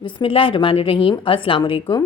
बिस्मिल्लाहिर्रहमानिर्रहीम। अस्सलाम वालेकुम।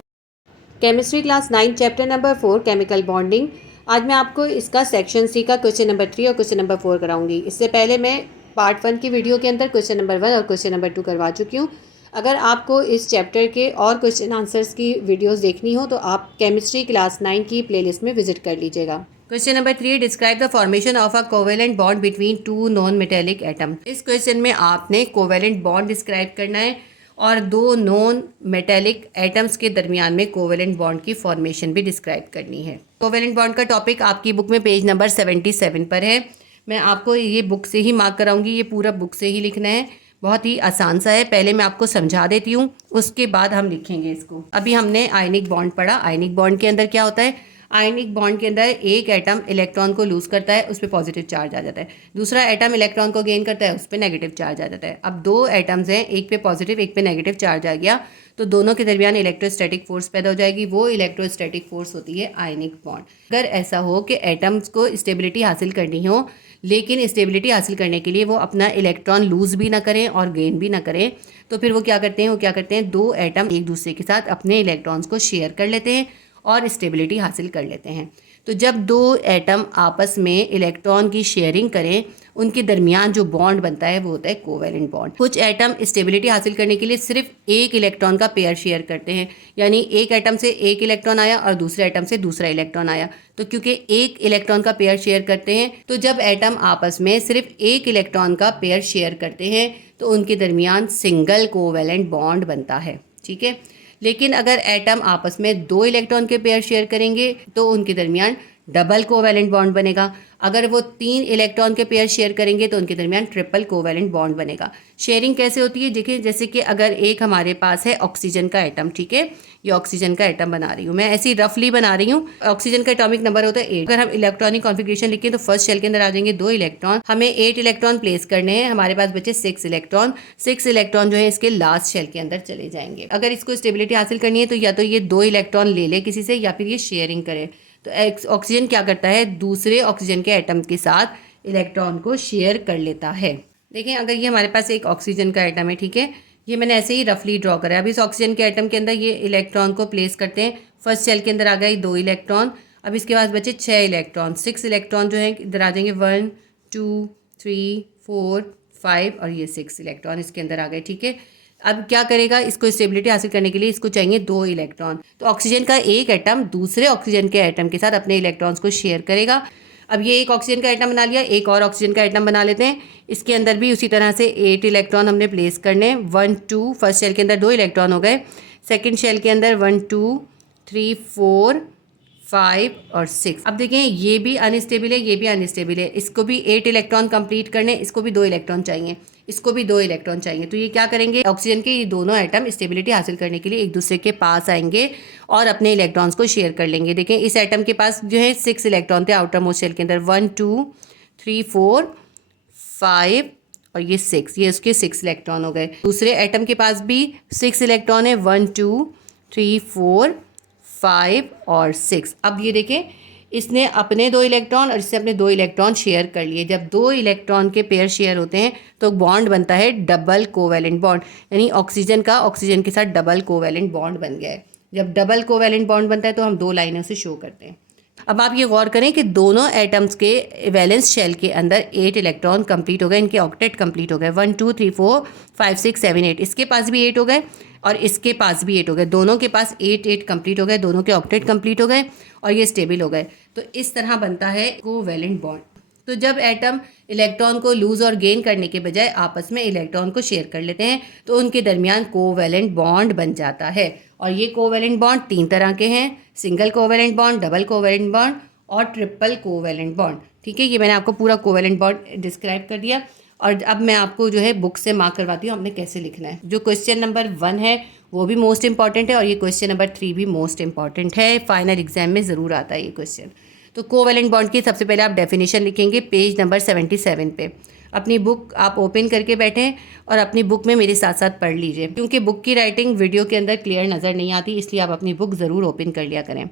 Chemistry class 9 chapter number 4 chemical bonding. आज मैं आपको इसका सेक्शन सी का क्वेश्चन नंबर 3 और क्वेश्चन नंबर 4 कराऊंगी। इससे पहले मैं पार्ट 1 की वीडियो के अंदर क्वेश्चन नंबर 1 और क्वेश्चन नंबर 2 करवा चुकी हूँ। अगर आपको इस चैप्टर के और क्वेश्चन आंसर्स की वीडियोस देखनी हो तो आप केमिस्ट्री क्लास 9 की प्लेलिस्ट में विजिट कर लीजिएगा। Question number 3, describe the formation of a covalent bond between two non metallic atom. इस क्वेश्चन में आपने कोवेलेंट बॉन्ड डिस्क्राइब करना है और दो नॉन मेटेलिक एटम्स के दरमियान में कोवेलेंट बॉन्ड की फॉर्मेशन भी डिस्क्राइब करनी है। कोवेलेंट बॉन्ड का टॉपिक आपकी बुक में पेज नंबर 77 पर है। मैं आपको ये बुक से ही मार्क कराऊंगी, ये पूरा बुक से ही लिखना है। बहुत ही आसान सा है, पहले मैं आपको समझा देती हूँ, उसके बाद हम लिखेंगे इसको। अभी हमने आयनिक बॉन्ड पढ़ा। आयनिक बॉन्ड के अंदर क्या होता है? आयनिक बॉन्ड के अंदर एक एटम इलेक्ट्रॉन को लूज करता है, उस पर पॉजिटिव चार्ज आ जाता है। दूसरा एटम इलेक्ट्रॉन को गेन करता है, उस पर नेगेटिव चार्ज आ जाता है। अब दो एटम्स हैं, एक पे पॉजिटिव एक पे नेगेटिव चार्ज आ गया, तो दोनों के दरमियान इलेक्ट्रोस्टैटिक फोर्स पैदा हो जाएगी। वो इलेक्ट्रोस्टैटिक फोर्स होती है आयनिक बॉन्ड। अगर ऐसा हो कि एटम्स को स्टेबिलिटी हासिल करनी हो, लेकिन स्टेबिलिटी हासिल करने के लिए वो अपना इलेक्ट्रॉन लूज भी ना करें और गेन भी ना करें, तो फिर वो क्या करते हैं? दो एटम एक दूसरे के साथ अपने इलेक्ट्रॉन्स को शेयर कर लेते हैं और स्टेबिलिटी हासिल कर लेते हैं। तो जब दो एटम आपस में इलेक्ट्रॉन की शेयरिंग करें, उनके दरमियान जो बॉन्ड बनता है वो होता है कोवेलेंट बॉन्ड। कुछ एटम स्टेबिलिटी हासिल करने के लिए सिर्फ एक इलेक्ट्रॉन का पेयर शेयर करते हैं, यानी एक एटम से एक इलेक्ट्रॉन आया और दूसरे एटम से दूसरा इलेक्ट्रॉन आया। तो क्योंकि एक इलेक्ट्रॉन का पेयर शेयर करते हैं, तो जब एटम आपस में सिर्फ एक इलेक्ट्रॉन का पेयर शेयर करते हैं तो उनके दरमियान सिंगल कोवेलेंट बॉन्ड बनता है। ठीक है, लेकिन अगर एटम आपस में दो इलेक्ट्रॉन के पेयर शेयर करेंगे तो उनके दरमियान डबल कोवेलेंट बॉन्ड बनेगा। अगर वो तीन इलेक्ट्रॉन के पेयर शेयर करेंगे तो उनके दरमियान ट्रिपल कोवेलेंट बॉन्ड बनेगा। शेयरिंग कैसे होती है? देखिए, जैसे कि अगर एक हमारे पास है ऑक्सीजन का एटम, ठीक है, ये ऑक्सीजन का एटम बना रही हूँ मैं, ऐसी रफली बना रही हूँ। ऑक्सीजन का एटॉमिक नंबर होता है 8। अगर हम इलेक्ट्रॉनिक कॉन्फ़िगरेशन लिखें तो फर्स्ट शेल के अंदर आ जाएंगे 2 इलेक्ट्रॉन। हमें 8 इलेक्ट्रॉन प्लेस करने हैं, हमारे पास बचे 6 इलेक्ट्रॉन। 6 इलेक्ट्रॉन जो है इसके लास्ट शेल के अंदर चले जाएंगे। अगर इसको स्टेबिलिटी हासिल करनी है तो या तो ये 2 इलेक्ट्रॉन ले ले किसी से, या फिर ये शेयरिंग करे। तो ऑक्सीजन क्या करता है? दूसरे ऑक्सीजन के एटम के साथ इलेक्ट्रॉन को शेयर कर लेता है। देखें, अगर ये हमारे पास एक ऑक्सीजन का एटम है, ठीक है, ये मैंने ऐसे ही रफली ड्रॉ करा है। अब इस ऑक्सीजन के एटम के अंदर ये इलेक्ट्रॉन को प्लेस करते हैं। फर्स्ट शेल के अंदर आ गए 2 इलेक्ट्रॉन। अब इसके पास बचे 6 इलेक्ट्रॉन। 6 इलेक्ट्रॉन जो है इधर आ जाएंगे, 1 2 3 4 5 और ये 6 इलेक्ट्रॉन इसके अंदर आ गए। ठीक है, अब क्या करेगा? इसको स्टेबिलिटी हासिल करने के लिए इसको चाहिए 2 इलेक्ट्रॉन। तो ऑक्सीजन का एक एटम दूसरे ऑक्सीजन के एटम के साथ अपने इलेक्ट्रॉन्स को शेयर करेगा। अब ये एक ऑक्सीजन का एटम बना लिया, एक और ऑक्सीजन का एटम बना लेते हैं। इसके अंदर भी उसी तरह से 8 इलेक्ट्रॉन हमने प्लेस करने। 1 2, फर्स्ट शेल के अंदर 2 इलेक्ट्रॉन हो गए। सेकेंड शेल के अंदर 1 2 3 4 5 और 6। अब देखें, ये भी अनस्टेबल है, ये भी अनस्टेबल है। इसको भी 8 इलेक्ट्रॉन कंप्लीट करने, इसको भी 2 इलेक्ट्रॉन चाहिए, इसको भी 2 इलेक्ट्रॉन चाहिए। तो ये क्या करेंगे? ऑक्सीजन के ये दोनों एटम स्टेबिलिटी हासिल करने के लिए एक दूसरे के पास आएंगे और अपने इलेक्ट्रॉन्स को शेयर कर लेंगे। देखें, इस एटम के पास्ट जो है 6 इलेक्ट्रॉन थे आउटर मोस्ट शेल के अंदर, 1 2 3 4 5 और ये 6, ये उसके 6 इलेक्ट्रॉन हो गए। दूसरे एटम के पास भी 6 इलेक्ट्रॉन है, 1 2 3 4 5 और 6। अब ये देखें, इसने अपने 2 इलेक्ट्रॉन और इससे अपने 2 इलेक्ट्रॉन शेयर कर लिए। जब 2 इलेक्ट्रॉन के पेयर शेयर होते हैं तो बॉन्ड बनता है डबल कोवेलेंट बॉन्ड, यानी ऑक्सीजन का ऑक्सीजन के साथ डबल कोवेलेंट बॉन्ड बन गया है। जब डबल कोवेलेंट बॉन्ड बनता है तो हम 2 लाइनों से शो करते हैं। अब आप ये गौर करें कि दोनों एटम्स के वैलेंस शेल के अंदर 8 इलेक्ट्रॉन कंप्लीट हो गए, इनके ऑक्टेट कंप्लीट हो गए। 1 2 3 4 5 6 7 8, इसके पास भी 8 हो गए और इसके पास भी 8 हो गए। दोनों के पास 8 8 कंप्लीट हो गए, दोनों के ऑक्टेट कंप्लीट हो गए और ये स्टेबल हो गए। तो इस तरह बनता है कोवेलेंट बॉन्ड। तो जब एटम इलेक्ट्रॉन को लूज और गेन करने के बजाय आपस में इलेक्ट्रॉन को शेयर कर लेते हैं तो उनके दरमियान कोवेलेंट बॉन्ड बन जाता है। और ये कोवेलेंट बॉन्ड 3 तरह के हैं: single covalent bond, double covalent bond और ट्रिपल कोवेलेंट बॉन्ड। ठीक है, ये मैंने आपको पूरा कोवेलेंट बॉन्ड डिस्क्राइब कर दिया। और अब मैं आपको जो है बुक से मार्क करवाती हूँ, हमने कैसे लिखना है। जो क्वेश्चन नंबर 1 है वो भी मोस्ट इंपॉर्टेंट है और ये क्वेश्चन नंबर 3 भी मोस्ट इंपॉर्टेंट है। फाइनल एग्जाम में ज़रूर आता है ये क्वेश्चन। तो कोवेलेंट बॉन्ड की सबसे पहले आप डेफिनेशन लिखेंगे पेज नंबर 77 पे। अपनी बुक आप ओपन करके बैठें और अपनी बुक में मेरे साथ साथ पढ़ लीजिए, क्योंकि बुक की राइटिंग वीडियो के अंदर क्लियर नज़र नहीं आती, इसलिए आप अपनी बुक ज़रूर ओपन कर लिया करें।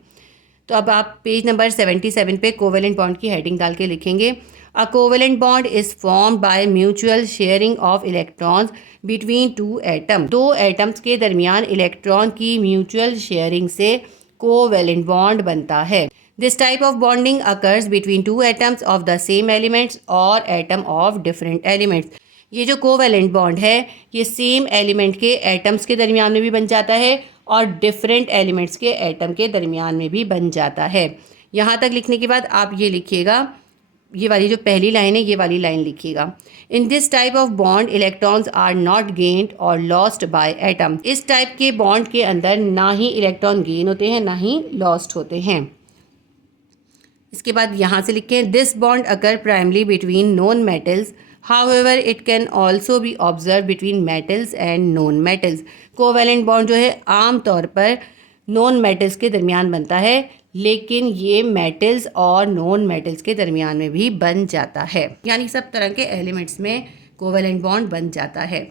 तो अब आप पेज नंबर 77 पे कोवेलेंट बॉन्ड की हेडिंग डाल के लिखेंगे, अ covalent bond is formed by mutual sharing of electrons between two atom. दो एटम्स के दरमियान इलेक्ट्रॉन की म्यूचुअल शेयरिंग से कोवेलेंट बॉन्ड बनता है। This type of bonding occurs between two atoms of the same elements और एटम ऑफ डिफरेंट एलिमेंट्स। ये जो कोवेलेंट बॉन्ड है ये सेम एलिमेंट के एटम्स के दरमियान में भी बन जाता है और डिफरेंट एलिमेंट्स के एटम के दरमियान में भी बन जाता है। यहाँ तक लिखने के बाद आप ये लिखिएगा, ये वाली जो पहली लाइन है ये वाली लाइन लिखिएगा, in this type of bond electrons are not gained और लॉस्ट बाय एटम। इस टाइप के बॉन्ड के अंदर ना ही इलेक्ट्रॉन गेन होते हैं ना ही लॉस्ट होते हैं। इसके बाद यहाँ से लिखें, this bond occur primarily between non metals, however it can also be observe between metals and non metals. Covalent bond जो है आम तौर पर नॉन मेटल्स के दरमियान बनता है, लेकिन ये मेटल्स और नॉन मेटल्स के दरमियान में भी बन जाता है, यानी सब तरह के एलिमेंट्स में कोवेलेंट बॉन्ड बन जाता है।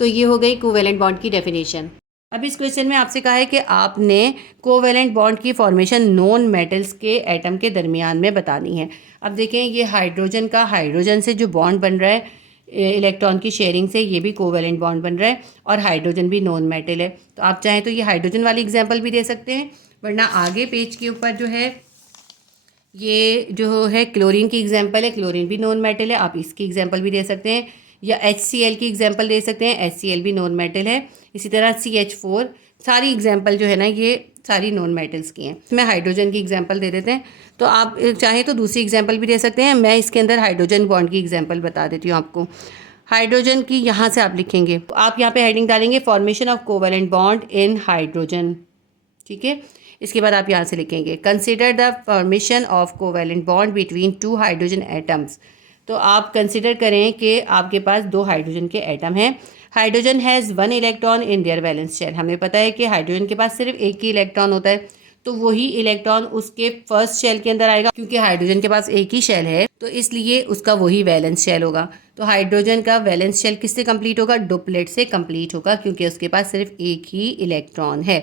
तो ये हो गई कोवेलेंट बॉन्ड की डेफिनेशन। अब इस क्वेश्चन में आपसे कहा है कि आपने कोवेलेंट बॉन्ड की फॉर्मेशन नॉन मेटल्स के एटम के दरमियान में बतानी है। अब देखें, ये हाइड्रोजन का हाइड्रोजन से जो बॉन्ड बन रहा है इलेक्ट्रॉन की शेयरिंग से, ये भी कोवेलेंट बॉन्ड बन रहा है और हाइड्रोजन भी नॉन मेटल है। तो आप चाहें तो ये हाइड्रोजन वाली एग्जाम्पल भी दे सकते हैं, वरना आगे पेज के ऊपर जो है ये जो है क्लोरीन की एग्जाम्पल है, क्लोरीन भी नॉन मेटल है, आप इसकी एग्जाम्पल भी दे सकते हैं, या HCl की एग्जाम्पल दे सकते हैं, HCl भी नॉन मेटल है। इसी तरह CH4, सारी एग्जाम्पल जो है ना ये सारी नॉन मेटल्स की हैं। इसमें हाइड्रोजन की एग्जाम्पल दे देते हैं, तो आप चाहें तो दूसरी एग्जाम्पल भी दे सकते हैं। मैं इसके अंदर हाइड्रोजन बॉन्ड की एग्जाम्पल बता देती हूँ आपको। हाइड्रोजन की यहाँ से आप लिखेंगे, आप यहाँ पे हेडिंग डालेंगे formation of covalent bond in hydrogen, ठीक है। इसके बाद आप यहाँ से लिखेंगे, consider the formation of covalent bond between two hydrogen atoms. तो आप कंसिडर करें कि आपके पास दो हाइड्रोजन के एटम हैं। Hydrogen has one electron in their valence shell. हमें पता है कि हाइड्रोजन के पास सिर्फ एक ही इलेक्ट्रॉन होता है, तो वही इलेक्ट्रॉन उसके फर्स्ट शेल के अंदर आएगा। क्योंकि हाइड्रोजन के पास एक ही शेल है तो इसलिए उसका वही वैलेंस शेल होगा। तो हाइड्रोजन का वैलेंस शेल किससे कंप्लीट होगा? डुप्लेट से कंप्लीट होगा, क्योंकि उसके पास सिर्फ एक ही इलेक्ट्रॉन है।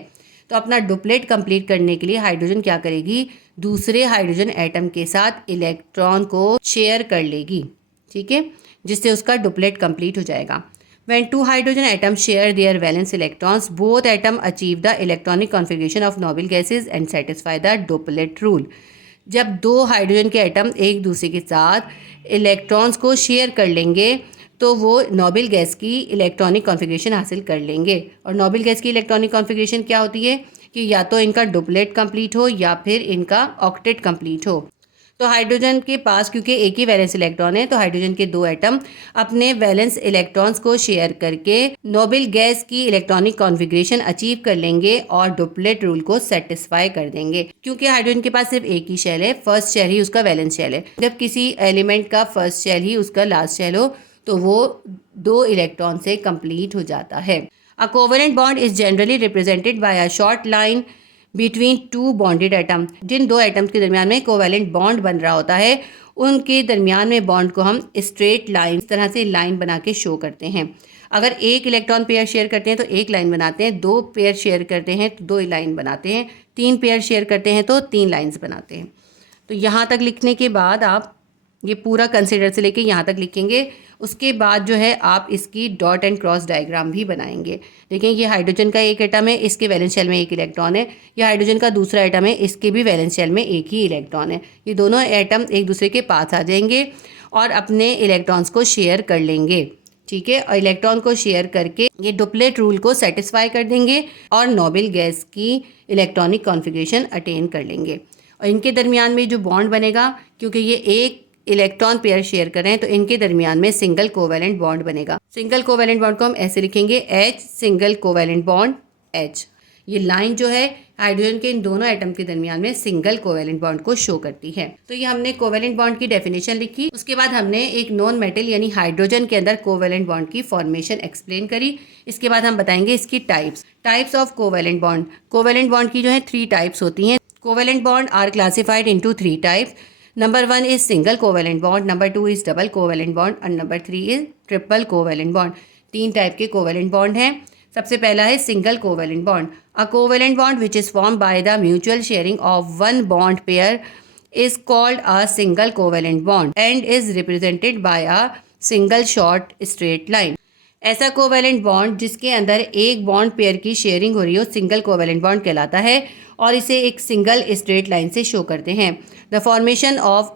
तो अपना डुप्लेट कंप्लीट करने के लिए हाइड्रोजन क्या करेगी? दूसरे हाइड्रोजन एटम के साथ इलेक्ट्रॉन को शेयर कर लेगी, ठीक है, जिससे उसका डुप्लेट कंप्लीट हो जाएगा। When two hydrogen atoms share their valence electrons, both atoms achieve the electronic configuration of noble gases and satisfy the duplet rule. जब दो हाइड्रोजन के एटम एक दूसरे के साथ इलेक्ट्रॉन्स को शेयर कर लेंगे तो वो नोबल गैस की इलेक्ट्रॉनिक कॉन्फ़िगरेशन हासिल कर लेंगे। और नोबल गैस की इलेक्ट्रॉनिक कॉन्फ़िगरेशन क्या होती है कि या तो इनका डुप्लेट कंप्लीट हो या फिर इनका ऑक्टेट कंप्लीट हो। तो हाइड्रोजन के पास क्योंकि एक ही वैलेंस इलेक्ट्रॉन है, तो हाइड्रोजन के दो एटम अपने वैलेंस इलेक्ट्रॉन्स को शेयर करके नोबल गैस की इलेक्ट्रॉनिक कॉन्फ़िगरेशन अचीव कर लेंगे और डुप्लेट रूल को सेटिस्फाई कर देंगे। क्योंकि हाइड्रोजन के पास सिर्फ एक ही शेल है, फर्स्ट शेल ही उसका वैलेंस शेल है। जब किसी एलिमेंट का फर्स्ट शेल ही उसका लास्ट शेल हो तो वो दो इलेक्ट्रॉन से कंप्लीट हो जाता है। A covalent bond is generally represented by a short line between two bonded atom. जिन दो एटम्स के दरमियान में कोवेलेंट बॉन्ड बन रहा होता है उनके दरमियान में बॉन्ड को हम स्ट्रेट लाइन, इस तरह से लाइन बना के शो करते हैं। अगर एक इलेक्ट्रॉन पेयर शेयर करते हैं तो एक लाइन बनाते हैं, दो पेयर शेयर करते हैं तो दो लाइन बनाते हैं, तीन पेयर शेयर करते हैं तो तीन लाइन्स बनाते हैं। तो यहाँ तक लिखने के बाद आप ये पूरा कंसिडर से लेके यहाँ तक लिखेंगे। उसके बाद जो है आप इसकी डॉट एंड क्रॉस डायग्राम भी बनाएंगे। देखें, ये हाइड्रोजन का एक एटम है, इसके वैलेंस शेल में एक इलेक्ट्रॉन है। ये हाइड्रोजन का दूसरा एटम है, इसके भी वैलेंस शेल में एक ही इलेक्ट्रॉन है। ये दोनों एटम एक दूसरे के पास आ जाएंगे और अपने इलेक्ट्रॉन्स को शेयर कर लेंगे, ठीक है। और इलेक्ट्रॉन को शेयर करके ये डुप्लेट रूल को सेटिस्फाई कर देंगे और नोबल गैस की इलेक्ट्रॉनिक कॉन्फ़िगरेशन अटेन कर लेंगे। और इनके दरमियान में जो बॉन्ड बनेगा, क्योंकि ये एक इलेक्ट्रॉन पेयर शेयर कर रहे हैं तो इनके दरमियान में सिंगल कोवेलेंट बॉन्ड बनेगा। सिंगल कोवेलेंट बॉन्ड को हम ऐसे लिखेंगे, H single covalent bond H। ये लाइन जो है हाइड्रोजन के इन दोनों एटम के दरमियान में सिंगल कोवेलेंट बॉन्ड को शो करती है। तो ये हमने कोवेलेंट बॉन्ड की डेफिनेशन लिखी। उसके बाद हमने एक नॉन मेटल यानी हाइड्रोजन के अंदर कोवेलेंट बॉन्ड की फॉर्मेशन एक्सप्लेन करी। इसके बाद हम बताएंगे इसकी types of covalent bond. Covalent bond की जो है 3 टाइप्स होती हैं। Covalent bond are classified into 3 types. Number 1 is single covalent bond, number 2 is double covalent bond और number 3 is triple covalent bond. 3 type के कोवेलेंट बॉन्ड हैं। सबसे पहला है single covalent bond. A covalent bond which is form by the mutual sharing of one bond pair is called a single covalent bond and is represented by a single short straight line। ऐसा covalent bond जिसके अंदर एक bond pair की sharing हो रही हो single covalent bond कहलाता है और इसे एक सिंगल स्ट्रेट लाइन से शो करते हैं। The formation of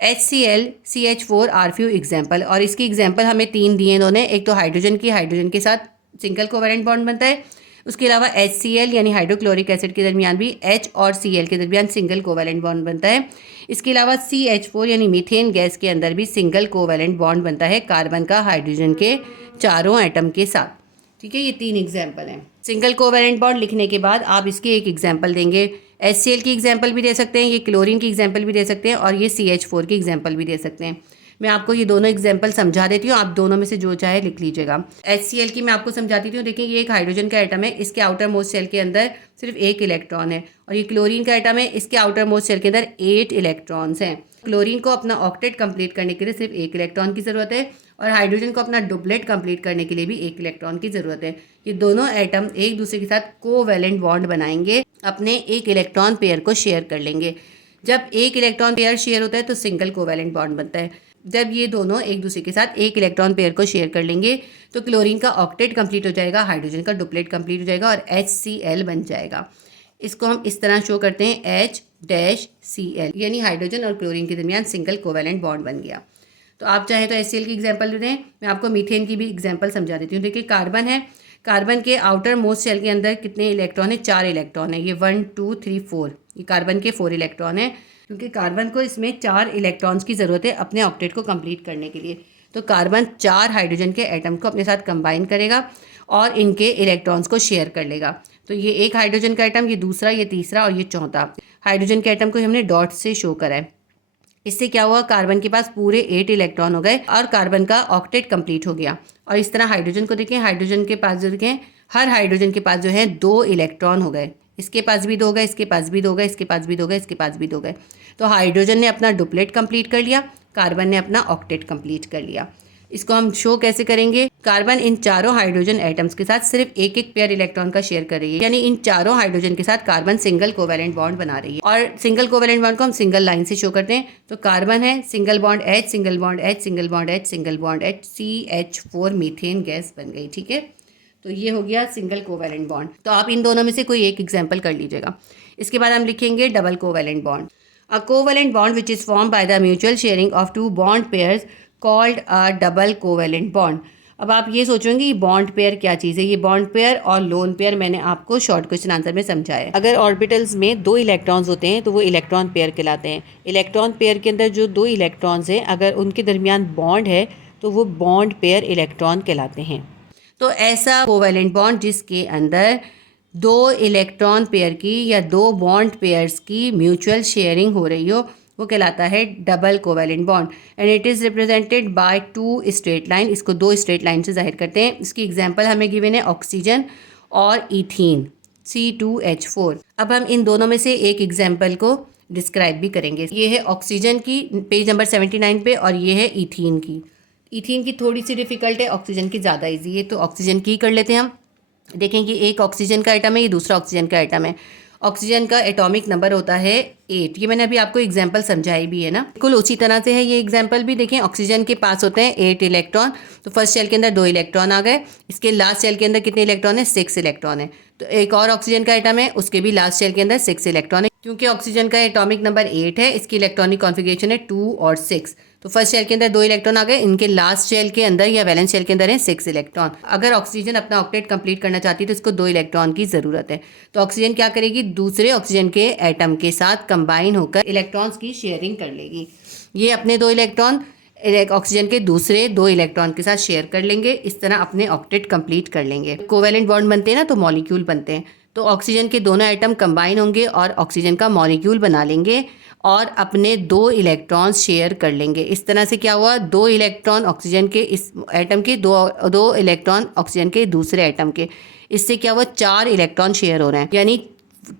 HCl CH4 are few example, और इसकी एग्जाम्पल हमें 3 दिए इन्होंने। एक तो हाइड्रोजन की, हाइड्रोजन के साथ सिंगल कोवेलेंट बॉन्ड बनता है। उसके अलावा HCl यानी हाइड्रोक्लोरिक एसिड के दरमियान भी H और Cl के दरमियान सिंगल कोवेलेंट बॉन्ड बनता है। इसके अलावा CH4 यानी मीथेन गैस के अंदर भी सिंगल कोवेलेंट बॉन्ड बनता है कार्बन का हाइड्रोजन के चारों एटम के साथ। ठीक है, ये 3 एग्जाम्पल हैं। सिंगल कोवेलेंट बॉन्ड लिखने के बाद आप इसकी एक एग्जाम्पल देंगे। HCl की एग्जाम्पल भी दे सकते हैं, ये क्लोरीन की एग्जाम्पल भी दे सकते हैं और ये CH4 की एग्जाम्पल भी दे सकते हैं। मैं आपको ये दोनों एग्जाम्पल समझा देती हूँ, आप दोनों में से जो चाहे लिख लीजिएगा। HCl की मैं आपको समझाती हूँ। देखिए, ये एक हाइड्रोजन का एटम है, इसके आउटर मोस्ट शेल के अंदर सिर्फ 1 इलेक्ट्रॉन है। और ये क्लोरीन का एटम है, इसके आउटर मोस्ट शेल के अंदर 8 इलेक्ट्रॉन्स हैं। क्लोरीन को अपना ऑक्टेट कंप्लीट करने के लिए सिर्फ 1 इलेक्ट्रॉन की ज़रूरत है और हाइड्रोजन को अपना डुप्लेट कंप्लीट करने के लिए भी 1 इलेक्ट्रॉन की ज़रूरत है। ये दोनों एटम एक दूसरे के साथ कोवेलेंट बॉन्ड बनाएंगे, अपने 1 इलेक्ट्रॉन पेयर को शेयर कर लेंगे। जब 1 इलेक्ट्रॉन पेयर शेयर होता है तो सिंगल कोवेलेंट बॉन्ड बनता है। जब ये दोनों एक दूसरे के साथ 1 इलेक्ट्रॉन पेयर को शेयर कर लेंगे तो क्लोरीन का ऑक्टेट कंप्लीट हो जाएगा, हाइड्रोजन का डुप्लेट कंप्लीट हो जाएगा और HCl बन जाएगा। इसको हम इस तरह शो करते हैं H-Cl, यानी हाइड्रोजन और क्लोरीन के दरमियान सिंगल कोवेलेंट बॉन्ड बन गया। तो आप चाहें तो HCl की एग्जाम्पल दें, मैं आपको मीथेन की भी एग्जाम्पल समझा देती हूँ। देखिए, कार्बन है, कार्बन के आउटर मोस्ट शेल के अंदर कितने इलेक्ट्रॉन है? 4 इलेक्ट्रॉन है। ये 1 2 3 4, ये कार्बन के 4 इलेक्ट्रॉन है, क्योंकि कार्बन को इसमें 4 इलेक्ट्रॉन्स की ज़रूरत है अपने ऑक्टेट को कंप्लीट करने के लिए। तो कार्बन 4 हाइड्रोजन के एटम को अपने साथ कंबाइन करेगा और इनके इलेक्ट्रॉन्स को शेयर कर लेगा। तो ये एक हाइड्रोजन का एटम, ये दूसरा, ये तीसरा और ये चौथा। हाइड्रोजन के एटम को हमने डॉट से शो करा है। इससे क्या हुआ? कार्बन के पास पूरे 8 इलेक्ट्रॉन हो गए और कार्बन का ऑक्टेट कंप्लीट हो गया। और इस तरह हाइड्रोजन को देखें, हाइड्रोजन के पास जो देखें, हर हाइड्रोजन के पास जो है 2 इलेक्ट्रॉन हो गए। इसके पास भी 2 हो गए, इसके पास भी 2 हो गए, इसके पास भी 2 हो गए, इसके पास भी 2 हो गए। तो हाइड्रोजन ने अपना डुप्लेट कंप्लीट कर लिया, कार्बन ने अपना ऑक्टेट कंप्लीट कर लिया। इसको हम शो कैसे करेंगे? कार्बन इन चारों हाइड्रोजन एटम्स के साथ सिर्फ 1-1 पेयर इलेक्ट्रॉन का शेयर कर रही है, यानी इन चारों हाइड्रोजन के साथ कार्बन सिंगल कोवेलेंट बॉन्ड बना रही है। और सिंगल कोवेलेंट बॉन्ड को हम सिंगल लाइन से शो करते हैं। तो कार्बन है, single bond H, single bond H, single bond H, single bond H, CH4 methane gas बन गई। ठीक है, तो ये हो गया सिंगल कोवेलेंट बॉन्ड। तो आप इन दोनों में से कोई एक एग्जाम्पल कर लीजिएगा। इसके बाद हम लिखेंगे double covalent bond. A covalent bond which is formed by the mutual sharing of 2 bond pairs called a double covalent bond। अब आप ये सोचेंगे ये बॉन्ड पेयर क्या चीज़ है? ये बॉन्ड पेयर और लोन पेयर मैंने आपको शॉर्ट क्वेश्चन आंसर में समझाया। अगर ऑर्बिटल्स में 2 इलेक्ट्रॉन्स होते हैं तो वो इलेक्ट्रॉन पेयर कहलाते हैं। इलेक्ट्रॉन पेयर के अंदर जो 2 इलेक्ट्रॉन्स हैं, अगर उनके दरमियान बॉन्ड है तो वो बॉन्ड पेयर इलेक्ट्रॉन कहलाते हैं। तो ऐसा कोवेलेंट बॉन्ड जिसके अंदर 2 इलेक्ट्रॉन पेयर की या 2 बॉन्ड पेयर्स की म्यूचुअल शेयरिंग हो रही हो, वो कहलाता है double covalent bond. And it is represented by 2 straight line. इसको 2 स्ट्रेट लाइन से जाहिर करते हैं। इसकी एग्जांपल हमें गिवन है ऑक्सीजन और ईथीन C2H4। अब हम इन दोनों में से एक एग्जांपल को डिस्क्राइब भी करेंगे। ये है ऑक्सीजन की, पेज नंबर 79 पे, और ये है ईथीन की। ईथीन की थोड़ी सी डिफिकल्ट है, ऑक्सीजन की ज़्यादा ईजी है। तो ऑक्सीजन की कर लेते हैं हम। देखें कि एक ऑक्सीजन का एटम है, ये दूसरा ऑक्सीजन का एटम है। ऑक्सीजन का एटॉमिक नंबर होता है 8। ये मैंने अभी आपको एग्जांपल समझाई भी है ना, बिल्कुल उसी तरह से है ये एग्जांपल भी। देखें, ऑक्सीजन के पास होते हैं 8 इलेक्ट्रॉन। तो फर्स्ट शेल के अंदर 2 इलेक्ट्रॉन आ गए। इसके लास्ट शेल के अंदर कितने इलेक्ट्रॉन है? 6 इलेक्ट्रॉन है। तो एक और ऑक्सीजन का एटम है, उसके भी लास्ट शेल के अंदर 6 इलेक्ट्रॉन है। क्योंकि ऑक्सीजन का एटॉमिक नंबर 8 है, इसकी इलेक्ट्रॉनिक कॉन्फ़िगरेशन है 2 और 6। तो फर्स्ट शेल के अंदर 2 इलेक्ट्रॉन आ गए, इनके लास्ट शेल के अंदर या वैलेंस शेल के अंदर है 6 इलेक्ट्रॉन। अगर ऑक्सीजन अपना ऑक्टेट कंप्लीट करना चाहती है तो इसको 2 इलेक्ट्रॉन की ज़रूरत है। तो ऑक्सीजन क्या करेगी? दूसरे ऑक्सीजन के एटम के साथ कंबाइन होकर इलेक्ट्रॉन्स की शेयरिंग कर लेगी। ये अपने 2 इलेक्ट्रॉन ऑक्सीजन के दूसरे 2 इलेक्ट्रॉन के साथ शेयर कर लेंगे। इस तरह अपने ऑक्टेट कंप्लीट कर लेंगे। कोवेलेंट बॉन्ड बनते हैं ना, तो मॉलिक्यूल बनते हैं। तो ऑक्सीजन के दोनों एटम कंबाइन होंगे और ऑक्सीजन का मॉलिक्यूल बना लेंगे और अपने 2 इलेक्ट्रॉन्स शेयर कर लेंगे। इस तरह से क्या हुआ? 2 इलेक्ट्रॉन ऑक्सीजन के इस एटम के, 2 इलेक्ट्रॉन ऑक्सीजन के दूसरे एटम के। इससे क्या हुआ? 4 इलेक्ट्रॉन शेयर हो रहे हैं, यानी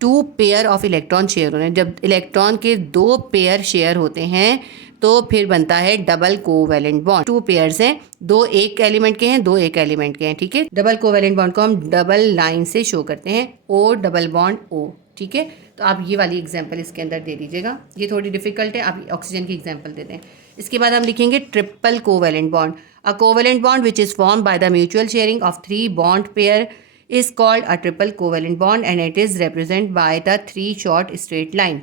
2 पेयर ऑफ इलेक्ट्रॉन शेयर हो रहे हैं। जब इलेक्ट्रॉन के 2 पेयर शेयर होते हैं तो फिर बनता है डबल कोवैलेंट बॉन्ड। 2 पेयर्स हैं, 2 एक एलिमेंट के हैं, 2 एक एलिमेंट के हैं, ठीक है। डबल कोवैलेंट बॉन्ड को हम डबल लाइन से शो करते हैं, O डबल बॉन्ड O, ठीक है। तो आप ये वाली एग्जाम्पल इसके अंदर दे दीजिएगा, ये थोड़ी डिफिकल्ट है, आप ऑक्सीजन की एग्जाम्पल देते हैं। इसके बाद हम लिखेंगे triple covalent bond. A covalent bond which is form by the mutual sharing of 3 bond pair is called a triple covalent bond and it is represented by the 3 short straight line।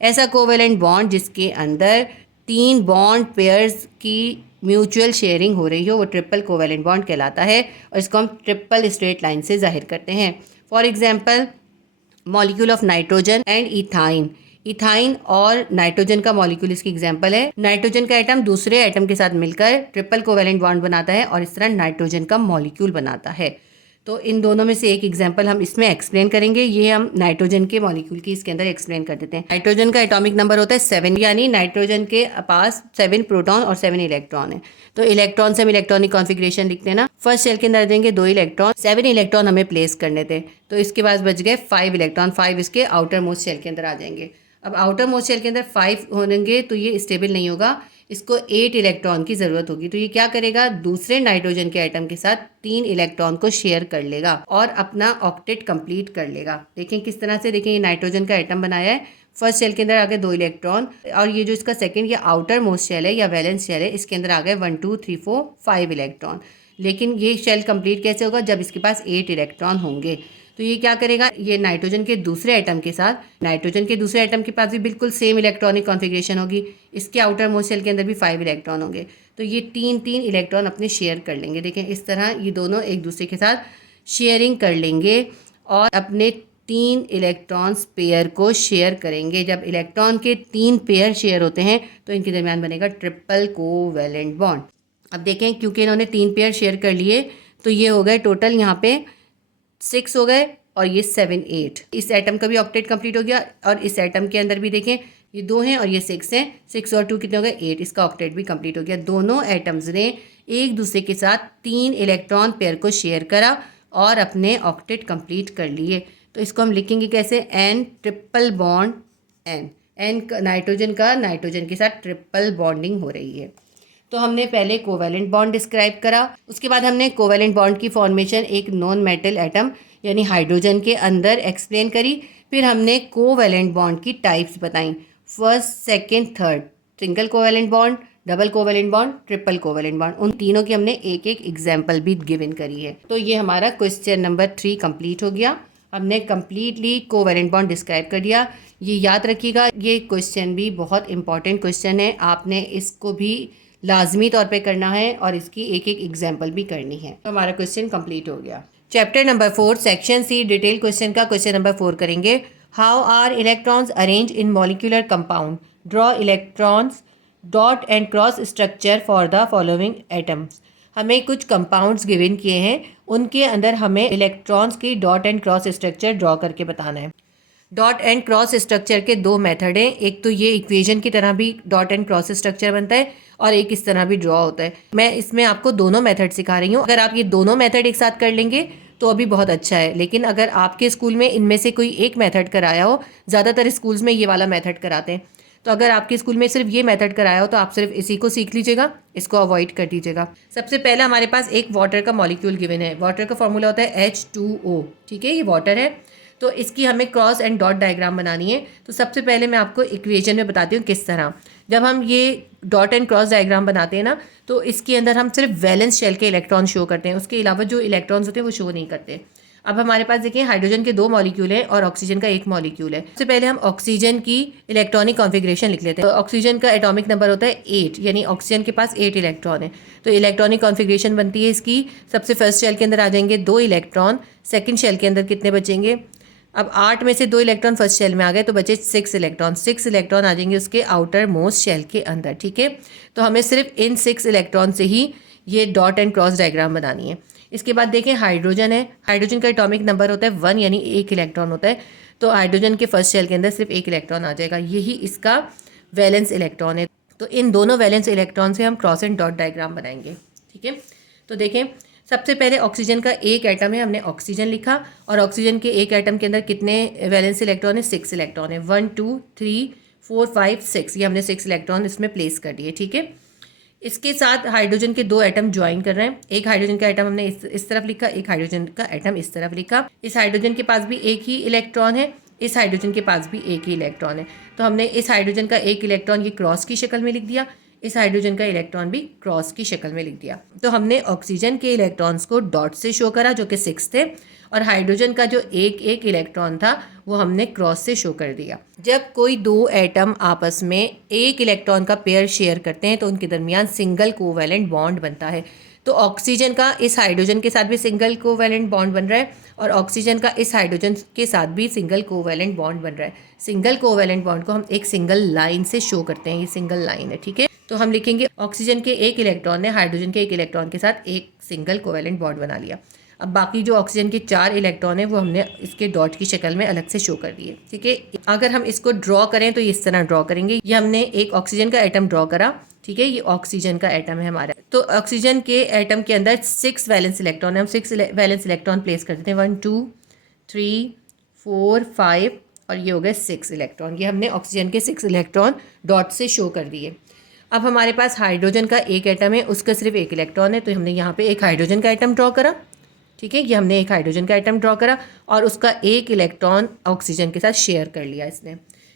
ऐसा covalent bond जिसके अंदर 3 bond pairs की mutual sharing हो रही हो वो triple covalent bond कहलाता है और इसको हम ट्रिपल स्ट्रेट लाइन से जाहिर करते हैं। For example molecule of nitrogen and ethyne. Ethyne और नाइट्रोजन का मॉलिक्यूल इसकी एग्जांपल है। नाइट्रोजन का एटम दूसरे एटम के साथ मिलकर ट्रिपल कोवेलेंट बॉन्ड बनाता है और इस तरह नाइट्रोजन का मॉलिक्यूल बनाता है। तो इन दोनों में से एक एग्जांपल हम इसमें एक्सप्लेन करेंगे। ये हम नाइट्रोजन के मॉलिक्यूल की इसके अंदर एक्सप्लेन कर देते हैं। नाइट्रोजन का एटॉमिक नंबर होता है 7, यानी नाइट्रोजन के पास 7 प्रोटॉन और 7 इलेक्ट्रॉन है। तो इलेक्ट्रॉन से हम इलेक्ट्रॉनिक कॉन्फ़िगरेशन लिखते हैं ना, फर्स्ट शेल के अंदर देंगे 2 इलेक्ट्रॉन, 7 इलेक्ट्रॉन हमें प्लेस करने थे, तो इसके पास बच गए 5 इलेक्ट्रॉन, 5 इसके आउटर मोस्ट शेल के अंदर आ जाएंगे। अब आउटर मोस्ट शेल के अंदर 5 होंगे तो ये स्टेबल नहीं होगा, इसको 8 इलेक्ट्रॉन की ज़रूरत होगी। तो ये क्या करेगा, दूसरे नाइट्रोजन के एटम के साथ 3 इलेक्ट्रॉन को शेयर कर लेगा और अपना ऑक्टेट कंप्लीट कर लेगा। देखें किस तरह से, देखें ये नाइट्रोजन का एटम बनाया है, फर्स्ट शेल के अंदर आ गए 2 इलेक्ट्रॉन और ये जो इसका सेकंड या आउटर मोस्ट शेल है या वैलेंस शेल है इसके अंदर आ गए 1 2 3 4 5 इलेक्ट्रॉन। लेकिन ये शेल कंप्लीट कैसे होगा, जब इसके पास 8 इलेक्ट्रॉन होंगे। तो ये क्या करेगा, ये नाइट्रोजन के दूसरे एटम के साथ, नाइट्रोजन के दूसरे एटम के पास भी बिल्कुल सेम इलेक्ट्रॉनिक कॉन्फ़िगरेशन होगी, इसके आउटर मोस्ट शेल के अंदर भी 5 इलेक्ट्रॉन होंगे, तो ये 3 इलेक्ट्रॉन अपने शेयर कर लेंगे। देखें इस तरह ये दोनों एक दूसरे के साथ शेयरिंग कर लेंगे और अपने 3 इलेक्ट्रॉन्स पेयर को शेयर करेंगे। जब इलेक्ट्रॉन के 3 पेयर शेयर होते हैं तो इनके दरमियान बनेगा ट्रिपल कोवैलेंट बॉन्ड। अब देखें क्योंकि इन्होंने 3 पेयर शेयर कर लिए तो ये हो गए टोटल यहाँ पे 6 हो गए और ये 7 8। इस एटम का भी ऑक्टेट कंप्लीट हो गया और इस एटम के अंदर भी देखें ये 2 हैं और ये 6 हैं, 6 और 2 कितने हो गए 8, इसका ऑक्टेट भी कंप्लीट हो गया। दोनों एटम्स ने एक दूसरे के साथ 3 इलेक्ट्रॉन पेयर को शेयर करा और अपने ऑक्टेट कंप्लीट कर लिए। तो इसको हम लिखेंगे कैसे, N triple bond N nitrogen का नाइट्रोजन के साथ ट्रिपल बॉन्डिंग हो रही है। तो हमने पहले कोवैलेंट बॉन्ड डिस्क्राइब करा, उसके बाद हमने कोवैलेंट बॉन्ड की फॉर्मेशन एक नॉन मेटल एटम यानी हाइड्रोजन के अंदर एक्सप्लेन करी। फिर हमने कोवैलेंट बॉन्ड की टाइप्स बताई, first second third, single covalent bond, double covalent bond, triple covalent bond, उन तीनों की हमने एक एक एग्जाम्पल भी गिवन करी है। तो ये हमारा क्वेश्चन नंबर 3 कंप्लीट हो गया। हमने कम्प्लीटली कोवैलेंट बॉन्ड डिस्क्राइब कर दिया। ये याद रखिएगा, ये क्वेश्चन भी बहुत इंपॉर्टेंट क्वेश्चन है, आपने इसको भी लाजमी तौर पे करना है और इसकी एक एक एग्जाम्पल भी करनी है। तो हमारा क्वेश्चन कंप्लीट हो गया। Chapter number 4 section C detail question का क्वेश्चन नंबर 4 करेंगे। How are electrons arrange in molecular compound, draw electrons dot and cross structure for the following atoms. हमें कुछ कंपाउंड्स गिवन किए हैं, उनके अंदर हमें इलेक्ट्रॉन्स की dot and cross structure draw करके बताना है। डॉट एंड क्रॉस स्ट्रक्चर के 2 मेथड हैं, एक तो ये इक्वेशन की तरह भी डॉट एंड क्रॉस स्ट्रक्चर बनता है और एक इस तरह भी ड्रॉ होता है। मैं इसमें आपको दोनों मेथड सिखा रही हूँ, अगर आप ये दोनों मेथड एक साथ कर लेंगे तो अभी बहुत अच्छा है। लेकिन अगर आपके स्कूल में इनमें से कोई एक मेथड कराया हो, ज़्यादातर स्कूल्स में ये वाला मेथड कराते हैं, तो अगर आपके स्कूल में सिर्फ ये मेथड कराया हो तो आप सिर्फ इसी को सीख लीजिएगा, इसको अवॉइड कर दीजिएगा। सबसे पहले हमारे पास एक वाटर का मॉलिक्यूल गिवन है, वाटर का फॉर्मूला होता है H2O, ठीक है, ये वाटर है। तो इसकी हमें क्रॉस एंड डॉट डायग्राम बनानी है। तो सबसे पहले मैं आपको इक्वेशन में बताती हूँ किस तरह। जब हम ये डॉट एंड क्रॉस डायग्राम बनाते हैं ना, तो इसके अंदर हम सिर्फ वैलेंस शेल के इलेक्ट्रॉन शो करते हैं, उसके अलावा जो इलेक्ट्रॉन्स होते हैं वो शो नहीं करते। अब हमारे पास देखिए हाइड्रोजन के 2 मॉलिक्यूल हैं और ऑक्सीजन का 1 मॉलिक्यूल है। सबसे पहले हम ऑक्सीजन की इलेक्ट्रॉनिक कॉन्फ़िगरेशन लिख लेते हैं। तो ऑक्सीजन का एटॉमिक नंबर होता है 8, यानी ऑक्सीजन के पास 8 इलेक्ट्रॉन है। तो इलेक्ट्रॉनिक कॉन्फ़िगरेशन बनती है इसकी, सबसे फर्स्ट शेल के अंदर आ जाएंगे 2 इलेक्ट्रॉन, सेकेंड शेल के अंदर कितने बचेंगे, अब 8 में से 2 इलेक्ट्रॉन फर्स्ट शेल में आ गए तो बचे 6 इलेक्ट्रॉन, 6 इलेक्ट्रॉन आ जाएंगे उसके आउटर मोस्ट शेल के अंदर, ठीक है। तो हमें सिर्फ इन 6 इलेक्ट्रॉन से ही ये डॉट एंड क्रॉस डायग्राम बनानी है। इसके बाद देखें हाइड्रोजन है, हाइड्रोजन का एटॉमिक नंबर होता है 1, यानी 1 इलेक्ट्रॉन होता है। तो हाइड्रोजन के फर्स्ट शेल के अंदर सिर्फ 1 इलेक्ट्रॉन आ जाएगा, यही इसका वैलेंस इलेक्ट्रॉन है। तो इन दोनों वैलेंस इलेक्ट्रॉन से हम क्रॉस एंड डॉट डायग्राम बनाएंगे, ठीक है। तो देखें सबसे पहले ऑक्सीजन का एक एटम है, हमने ऑक्सीजन लिखा और ऑक्सीजन के एक एटम के अंदर कितने वैलेंस इलेक्ट्रॉन है, 6 इलेक्ट्रॉन है, 1 2 3 4 5 6, ये हमने 6 इलेक्ट्रॉन इसमें प्लेस कर दिए। ठीक है, इसके साथ हाइड्रोजन के 2 एटम ज्वाइन कर रहे हैं। एक हाइड्रोजन का एटम हमने इस तरफ लिखा, एक हाइड्रोजन का एटम इस तरफ लिखा। इस हाइड्रोजन के पास भी एक ही इलेक्ट्रॉन है, इस हाइड्रोजन के पास भी एक ही इलेक्ट्रॉन है। तो हमने इस हाइड्रोजन का एक इलेक्ट्रॉन ये क्रॉस की शक्ल में लिख दिया, इस हाइड्रोजन का इलेक्ट्रॉन भी क्रॉस की शक्ल में लिख दिया। तो हमने ऑक्सीजन के इलेक्ट्रॉन्स को डॉट से शो करा जो कि 6 थे, और हाइड्रोजन का जो एक एक इलेक्ट्रॉन था वो हमने क्रॉस से शो कर दिया। जब कोई 2 एटम आपस में एक इलेक्ट्रॉन का पेयर शेयर करते हैं तो उनके दरमियान सिंगल कोवैलेंट बॉन्ड बनता है। तो ऑक्सीजन का इस हाइड्रोजन के साथ भी सिंगल कोवैलेंट बॉन्ड बन रहा है, और ऑक्सीजन का इस हाइड्रोजन के साथ भी सिंगल कोवैलेंट बॉन्ड बन रहा है। सिंगल कोवैलेंट बॉन्ड को हम एक सिंगल लाइन से शो करते हैं, ये सिंगल लाइन है। ठीक है, तो हम लिखेंगे ऑक्सीजन के एक इलेक्ट्रॉन ने हाइड्रोजन के एक इलेक्ट्रॉन के साथ एक सिंगल कोवैलेंट बॉन्ड बना लिया। अब बाकी जो ऑक्सीजन के 4 इलेक्ट्रॉन है वो हमने इसके डॉट की शक्ल में अलग से शो कर दिए। ठीक है, अगर हम इसको ड्रॉ करें तो इस तरह ड्रॉ करेंगे। ये हमने एक ऑक्सीजन का एटम ड्रॉ करा। ठीक है, ये ऑक्सीजन का एटम है हमारा। तो ऑक्सीजन के एटम के अंदर 6 वैलेंस इलेक्ट्रॉन है, हम 6 वैलेंस इलेक्ट्रॉन प्लेस कर देते हैं। 1 2 3 4 5 और ये हो गए 6 इलेक्ट्रॉन। ये हमने ऑक्सीजन के 6 इलेक्ट्रॉन डॉट से शो कर दिए। अब हमारे पास हाइड्रोजन का एक एटम है, उसका सिर्फ एक इलेक्ट्रॉन है, तो हमने यहाँ पे एक हाइड्रोजन का एटम ड्रॉ करा। ठीक है, ये हमने एक हाइड्रोजन का एटम ड्रॉ करा और उसका एक इलेक्ट्रॉन ऑक्सीजन के साथ शेयर कर लिया इसने।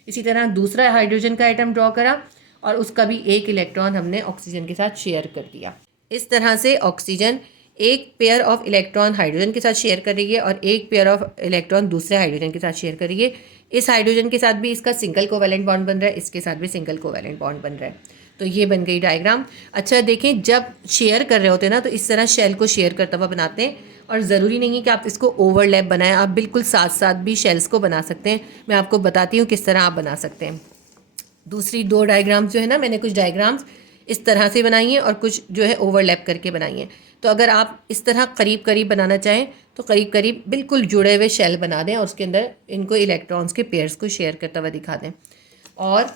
इसी तरह दूसरा हाइड्रोजन का एटम ड्रॉ करा और उसका भी एक इलेक्ट्रॉन हमने ऑक्सीजन के साथ शेयर कर दिया। इस तरह से ऑक्सीजन एक पेयर ऑफ इलेक्ट्रॉन हाइड्रोजन के साथ शेयर कर रही है और एक पेयर ऑफ इलेक्ट्रॉन दूसरे हाइड्रोजन के साथ शेयर कर रही है। इस हाइड्रोजन के साथ भी इसका सिंगल कोवैलेंट बॉन्ड बन रहा है, इसके साथ भी सिंगल कोवैलेंट बॉन्ड बन रहा है। तो ये बन गई डायग्राम। अच्छा देखें, जब शेयर कर रहे होते हैं ना तो इस तरह शेल को शेयर करता हुआ बनाते हैं, और ज़रूरी नहीं है कि आप इसको ओवरलैप बनाएं, आप बिल्कुल साथ साथ भी शेल्स को बना सकते हैं। मैं आपको बताती हूँ किस तरह आप बना सकते हैं। दूसरी 2 डायग्राम्स जो है ना, मैंने कुछ डायग्राम्स इस तरह से बनाई हैं और कुछ जो है ओवरलैप करके बनाई हैं। तो अगर आप इस तरह करीब करीब बनाना चाहें तो करीब करीब बिल्कुल जुड़े हुए शेल बना दें और उसके अंदर इनको इलेक्ट्रॉन्स के पेयर्स को शेयर करता हुआ दिखा दें, और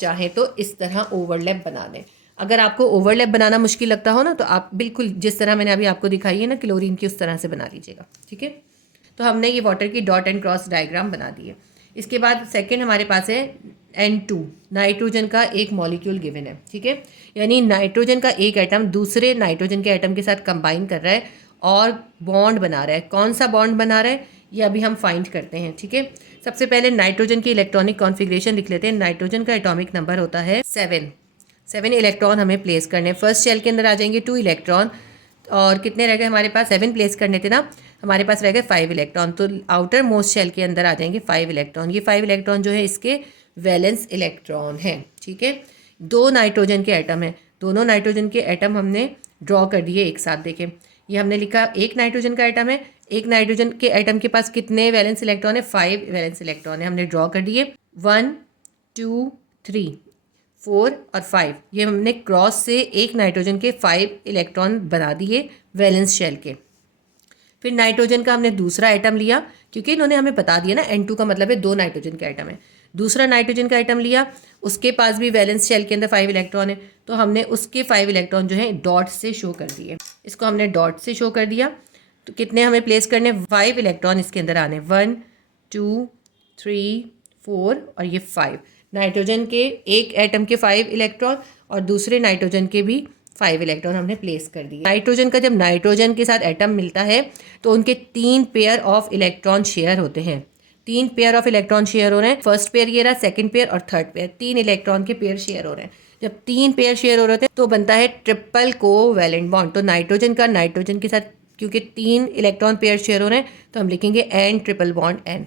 चाहे तो इस तरह ओवरलैप बना दें। अगर आपको ओवरलैप बनाना मुश्किल लगता हो ना तो आप बिल्कुल जिस तरह मैंने अभी आपको दिखाई है ना क्लोरीन की, उस तरह से बना लीजिएगा। ठीक है, तो हमने ये वाटर की डॉट एंड क्रॉस डायग्राम बना दी है। इसके बाद सेकंड हमारे पास है N2, नाइट्रोजन का एक मॉलिक्यूल गिवन है। ठीक है, यानी नाइट्रोजन का एक एटम दूसरे नाइट्रोजन के एटम के साथ कंबाइन कर रहा है और बॉन्ड बना रहा है। कौन सा बॉन्ड बना रहा है ये अभी हम फाइंड करते हैं। ठीक है, सबसे पहले नाइट्रोजन की इलेक्ट्रॉनिक कॉन्फ़िगरेशन लिख लेते हैं। नाइट्रोजन का एटॉमिक नंबर होता है 7 इलेक्ट्रॉन हमें प्लेस करने। फर्स्ट शेल के अंदर आ जाएंगे 2 इलेक्ट्रॉन, और कितने रह गए हमारे पास, 7 प्लेस करने थे ना, हमारे पास रह गए 5 इलेक्ट्रॉन। तो आउटर मोस्ट शेल के अंदर आ जाएंगे 5 इलेक्ट्रॉन। ये 5 इलेक्ट्रॉन जो है इसके वैलेंस इलेक्ट्रॉन है। ठीक है, 2 नाइट्रोजन के एटम है, दोनों नाइट्रोजन के एटम हमने ड्रॉ कर दिए एक साथ। देखें, ये हमने लिखा एक नाइट्रोजन का एटम है, एक नाइट्रोजन के एटम के पास कितने वैलेंस इलेक्ट्रॉन है, 5 वैलेंस इलेक्ट्रॉन है, हमने ड्रॉ कर दिए। 1 2 3 4 और 5, ये हमने क्रॉस से एक नाइट्रोजन के 5 इलेक्ट्रॉन बना दिए वैलेंस शेल के। फिर नाइट्रोजन का हमने दूसरा एटम लिया, क्योंकि इन्होंने हमें बता दिया ना N2 का मतलब है 2 नाइट्रोजन का एटम है। दूसरा नाइट्रोजन का एटम लिया, उसके पास भी वैलेंस शेल के अंदर 5 इलेक्ट्रॉन है, तो हमने उसके 5 इलेक्ट्रॉन जो है डॉट से शो कर दिए। इसको हमने डॉट से शो कर दिया। तो कितने हमें प्लेस करने, 5 इलेक्ट्रॉन इसके अंदर आने, 1 2 3 4 और ये 5। नाइट्रोजन के एक एटम के 5 इलेक्ट्रॉन और दूसरे नाइट्रोजन के भी 5 इलेक्ट्रॉन हमने प्लेस कर दिए। नाइट्रोजन का जब नाइट्रोजन के साथ एटम मिलता है तो उनके 3 पेयर ऑफ इलेक्ट्रॉन शेयर होते हैं। 3 पेयर ऑफ इलेक्ट्रॉन शेयर हो रहे हैं। फर्स्ट पेयर ये रहा, सेकंड पेयर और थर्ड पेयर, 3 इलेक्ट्रॉन के पेयर शेयर हो रहे हैं। जब 3 पेयर शेयर हो रहे हैं तो बनता है ट्रिपल कोवैलेंट बॉन्ड। तो नाइट्रोजन का नाइट्रोजन के साथ क्योंकि 3 इलेक्ट्रॉन पेयर शेयर हो रहे हैं तो हम लिखेंगे N triple bond N।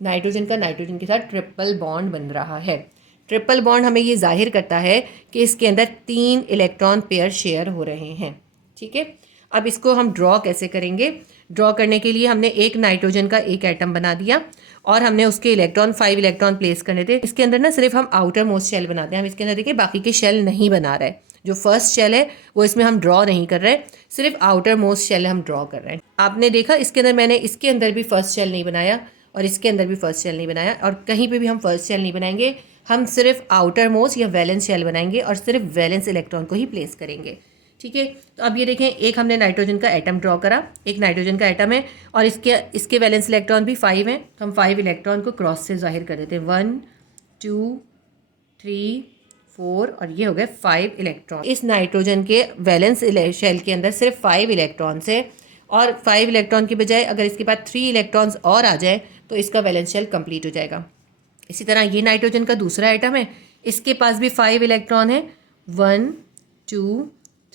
Nitrogen का नाइट्रोजन के साथ ट्रिपल बॉन्ड बन रहा है। ट्रिपल बॉन्ड हमें ये जाहिर करता है कि इसके अंदर 3 इलेक्ट्रॉन पेयर शेयर हो रहे हैं। ठीक है, अब इसको हम ड्रॉ कैसे करेंगे। ड्रॉ करने के लिए हमने एक नाइट्रोजन का एक एटम बना दिया और हमने उसके इलेक्ट्रॉन 5 इलेक्ट्रॉन प्लेस करने थे। इसके अंदर ना सिर्फ हम आउटर मोस्ट शेल बनाते हैं। हम इसके अंदर देखिए बाकी के शेल नहीं बना रहे। जो फर्स्ट शेल है वो इसमें हम ड्रॉ नहीं कर रहे, सिर्फ आउटर मोस्ट शेल हम ड्रॉ कर रहे हैं। आपने देखा इसके अंदर मैंने इसके अंदर भी फर्स्ट शेल नहीं बनाया और इसके अंदर भी फर्स्ट शेल नहीं बनाया, और कहीं पे भी हम फर्स्ट शेल नहीं बनाएंगे। हम सिर्फ आउटर मोस्ट या वैलेंस शेल बनाएंगे और सिर्फ वैलेंस इलेक्ट्रॉन को ही प्लेस करेंगे। ठीक है, तो अब ये देखें, एक हमने नाइट्रोजन का एटम ड्रॉ करा, एक नाइट्रोजन का एटम है और इसके वैलेंस इलेक्ट्रॉन भी 5 हैं। तो हम 5 इलेक्ट्रॉन को क्रॉस से जाहिर कर देते हैं, 1 2 3 4 और ये हो गए 5 इलेक्ट्रॉन। इस नाइट्रोजन के वैलेंस शेल के अंदर सिर्फ 5 इलेक्ट्रॉन्स है और 5 इलेक्ट्रॉन की बजाय अगर इसके पास 3 इलेक्ट्रॉन्स और आ जाए तो इसका वैलेंस शेल कंप्लीट हो जाएगा। इसी तरह ये नाइट्रोजन का दूसरा आइटम है, इसके पास भी 5 इलेक्ट्रॉन है, 1 2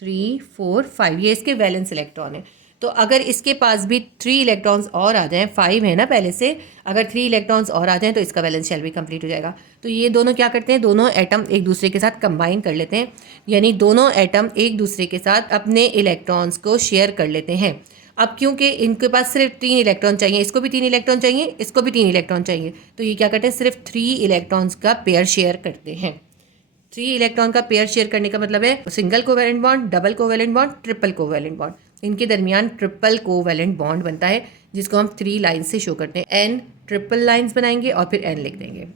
3 4 5, ये इसके वैलेंस इलेक्ट्रॉन है। तो अगर इसके पास भी 3 इलेक्ट्रॉन्स और आ जाएं, 5 है ना पहले से, अगर 3 इलेक्ट्रॉन्स और आ जाएं तो इसका वैलेंस शेल भी कंप्लीट हो जाएगा। तो ये दोनों क्या करते हैं, दोनों एटम एक दूसरे के साथ कंबाइन कर लेते हैं, यानी दोनों एटम एक दूसरे के साथ अपने इलेक्ट्रॉन्स को शेयर कर लेते हैं। अब क्योंकि इनके पास सिर्फ 3 इलेक्ट्रॉन चाहिए, इसको भी 3 इलेक्ट्रॉन चाहिए, इसको भी 3 इलेक्ट्रॉन चाहिए, तो ये क्या करते हैं, सिर्फ 3 इलेक्ट्रॉन्स का पेयर शेयर करते हैं। 3 इलेक्ट्रॉन का पेयर शेयर करने का मतलब है single covalent bond, double covalent bond, triple covalent bond. इनके दरमियान ट्रिपल कोवैलेंट बॉन्ड बनता है जिसको हम 3 लाइन से शो करते हैं। एन ट्रिपल लाइन्स बनाएंगे और फिर एन लिख देंगे।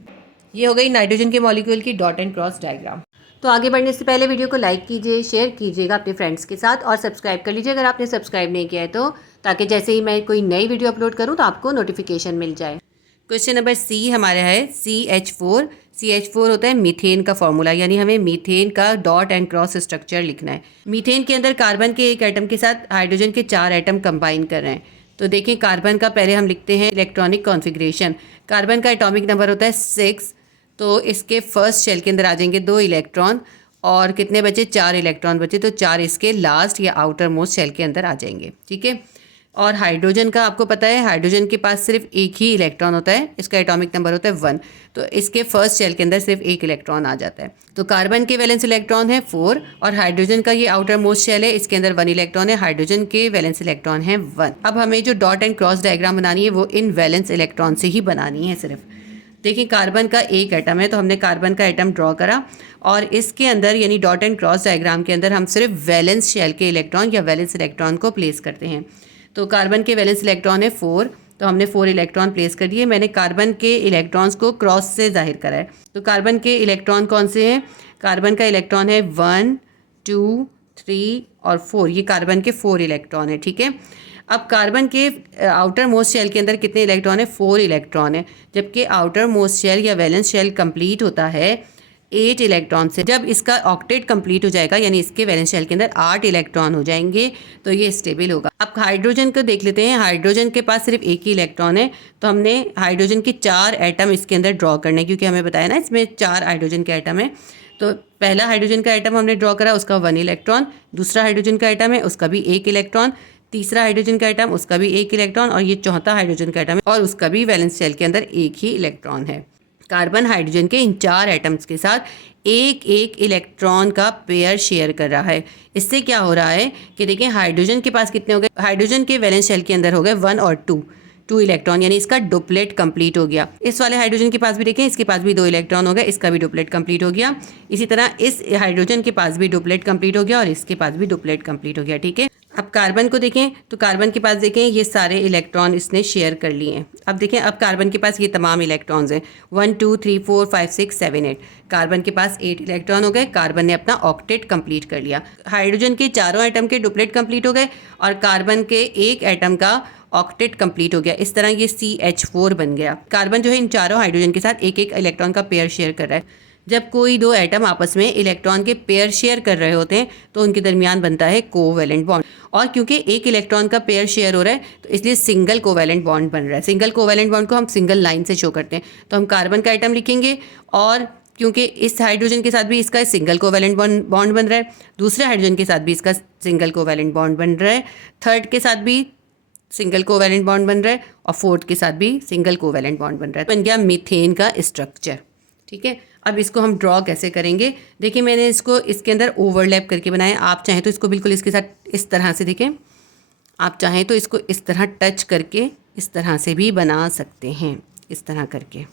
ये हो गई नाइट्रोजन के मॉलिक्यूल की डॉट एंड क्रॉस डायग्राम। तो आगे बढ़ने से पहले वीडियो को लाइक कीजिए, शेयर कीजिएगा अपने फ्रेंड्स के साथ और सब्सक्राइब कर लीजिए अगर आपने सब्सक्राइब नहीं किया है तो, ताकि जैसे ही मैं कोई नई वीडियो अपलोड करूँ तो आपको नोटिफिकेशन मिल जाए। क्वेश्चन नंबर सी हमारा है CH4। CH4 होता है मीथेन का फॉर्मूला, यानी हमें मीथेन का डॉट एंड क्रॉस स्ट्रक्चर लिखना है। मीथेन के अंदर कार्बन के एक एटम के साथ हाइड्रोजन के 4 एटम कंबाइन कर रहे हैं। तो देखिए कार्बन का पहले हम लिखते हैं इलेक्ट्रॉनिक कॉन्फ़िगरेशन। कार्बन का एटॉमिक नंबर होता है 6, तो इसके फर्स्ट शेल के अंदर आ जाएंगे 2 इलेक्ट्रॉन और कितने बचे, 4 इलेक्ट्रॉन बचे, तो 4 इसके लास्ट या आउटर मोस्ट शेल के अंदर आ जाएंगे। ठीक है, और हाइड्रोजन का आपको पता है हाइड्रोजन के पास सिर्फ एक ही इलेक्ट्रॉन होता है, इसका एटॉमिक नंबर होता है 1, तो इसके फर्स्ट शेल के अंदर सिर्फ एक इलेक्ट्रॉन आ जाता है। तो कार्बन के वैलेंस इलेक्ट्रॉन है 4 और हाइड्रोजन का ये आउटर मोस्ट शेल है, इसके अंदर 1 इलेक्ट्रॉन है, हाइड्रोजन के वैलेंस इलेक्ट्रॉन है 1। अब हमें जो डॉट एंड क्रॉस डायग्राम बनानी है वो इन वैलेंस इलेक्ट्रॉन से ही बनानी है सिर्फ। देखिए कार्बन का एक एटम है तो हमने कार्बन का एटम ड्रॉ करा और इसके अंदर यानी डॉट एंड क्रॉस डायग्राम के अंदर हम सिर्फ वैलेंस शेल के इलेक्ट्रॉन या वैलेंस इलेक्ट्रॉन को प्लेस करते हैं। तो कार्बन के वैलेंस इलेक्ट्रॉन है 4, तो हमने 4 इलेक्ट्रॉन प्लेस कर दिए। मैंने कार्बन के इलेक्ट्रॉन्स को क्रॉस से जाहिर करा है। तो कार्बन के इलेक्ट्रॉन कौन से हैं, कार्बन का इलेक्ट्रॉन है 1 2 3 और 4, ये कार्बन के 4 इलेक्ट्रॉन है। ठीक है, अब कार्बन के आउटर मोस्ट शेल के अंदर कितने इलेक्ट्रॉन है, 4 इलेक्ट्रॉन है, जबकि आउटर मोस्ट शेल या वैलेंस शेल कंप्लीट होता है 8 इलेक्ट्रॉन से। जब इसका ऑक्टेट कंप्लीट हो जाएगा यानी इसके वैलेंस शेल के अंदर 8 इलेक्ट्रॉन हो जाएंगे तो ये स्टेबल होगा। अब हाइड्रोजन को देख लेते हैं। हाइड्रोजन के पास सिर्फ एक ही इलेक्ट्रॉन है, तो हमने हाइड्रोजन के 4 एटम इसके अंदर ड्रॉ करने, क्योंकि हमें बताया ना इसमें 4 हाइड्रोजन के एटम है। तो पहला हाइड्रोजन का एटम हमने ड्रॉ करा, उसका 1 इलेक्ट्रॉन, दूसरा हाइड्रोजन का एटम है उसका भी 1 इलेक्ट्रॉन, तीसरा हाइड्रोजन का एटम उसका भी 1 इलेक्ट्रॉन और ये चौथा हाइड्रोजन का एटम है और उसका भी वैलेंस शेल के अंदर एक ही इलेक्ट्रॉन है। कार्बन हाइड्रोजन के इन 4 एटम्स के साथ एक एक इलेक्ट्रॉन का पेयर शेयर कर रहा है। इससे क्या हो रहा है कि देखिए हाइड्रोजन के पास कितने हो गए, हाइड्रोजन के वैलेंस शेल के अंदर हो गए 1 और 2 इलेक्ट्रॉन, यानी इसका डुप्लेट कंप्लीट हो गया। इस वाले हाइड्रोजन के पास भी देखें, इसके पास भी 2 इलेक्ट्रॉन हो गए, इसका भी डुप्लेट कंप्लीट हो गया। इसी तरह इस हाइड्रोजन के पास भी डुप्लेट कंप्लीट हो गया और इसके पास भी डुप्लेट कंप्लीट हो गया। ठीक है, अब कार्बन को देखें तो कार्बन के पास देखें ये सारे इलेक्ट्रॉन इसने शेयर कर लिए हैं। अब देखें अब कार्बन के पास ये तमाम इलेक्ट्रॉन्स हैं 1 2 3 4 5 6 7 8, कार्बन के पास 8 इलेक्ट्रॉन हो गए। कार्बन ने अपना ऑक्टेट कंप्लीट कर लिया। हाइड्रोजन के चारों एटम के डुप्लेट कंप्लीट हो गए और कार्बन के एक एटम का ऑक्टेट कंप्लीट हो गया। इस तरह ये CH4 बन गया। कार्बन जो है इन चारों हाइड्रोजन के साथ एक एक इलेक्ट्रॉन का पेयर शेयर कर रहा है। जब कोई 2 एटम आपस में इलेक्ट्रॉन के पेयर शेयर कर रहे होते हैं तो उनके दरमियान बनता है कोवैलेंट बॉन्ड, और क्योंकि एक इलेक्ट्रॉन का पेयर शेयर हो रहा है तो इसलिए सिंगल कोवैलेंट बॉन्ड बन रहा है। सिंगल कोवैलेंट बॉन्ड को हम सिंगल लाइन से शो करते हैं। तो हम कार्बन का एटम लिखेंगे और क्योंकि इस हाइड्रोजन के साथ भी इसका सिंगल कोवैलेंट बॉन्ड बन रहा है, दूसरे हाइड्रोजन के साथ भी इसका सिंगल कोवैलेंट बॉन्ड बन रहा है, थर्ड के साथ भी सिंगल कोवैलेंट बॉन्ड बन रहा है और फोर्थ के साथ भी सिंगल कोवैलेंट बॉन्ड बन रहा है। बन गया मीथेन का स्ट्रक्चर। ठीक है, अब इसको हम ड्रॉ कैसे करेंगे, देखिए मैंने इसको इसके अंदर ओवरलैप करके बनाया। आप चाहें तो इसको बिल्कुल इसके साथ इस तरह से, देखें आप चाहें तो इसको इस तरह टच करके इस तरह से भी बना सकते हैं, इस तरह करके।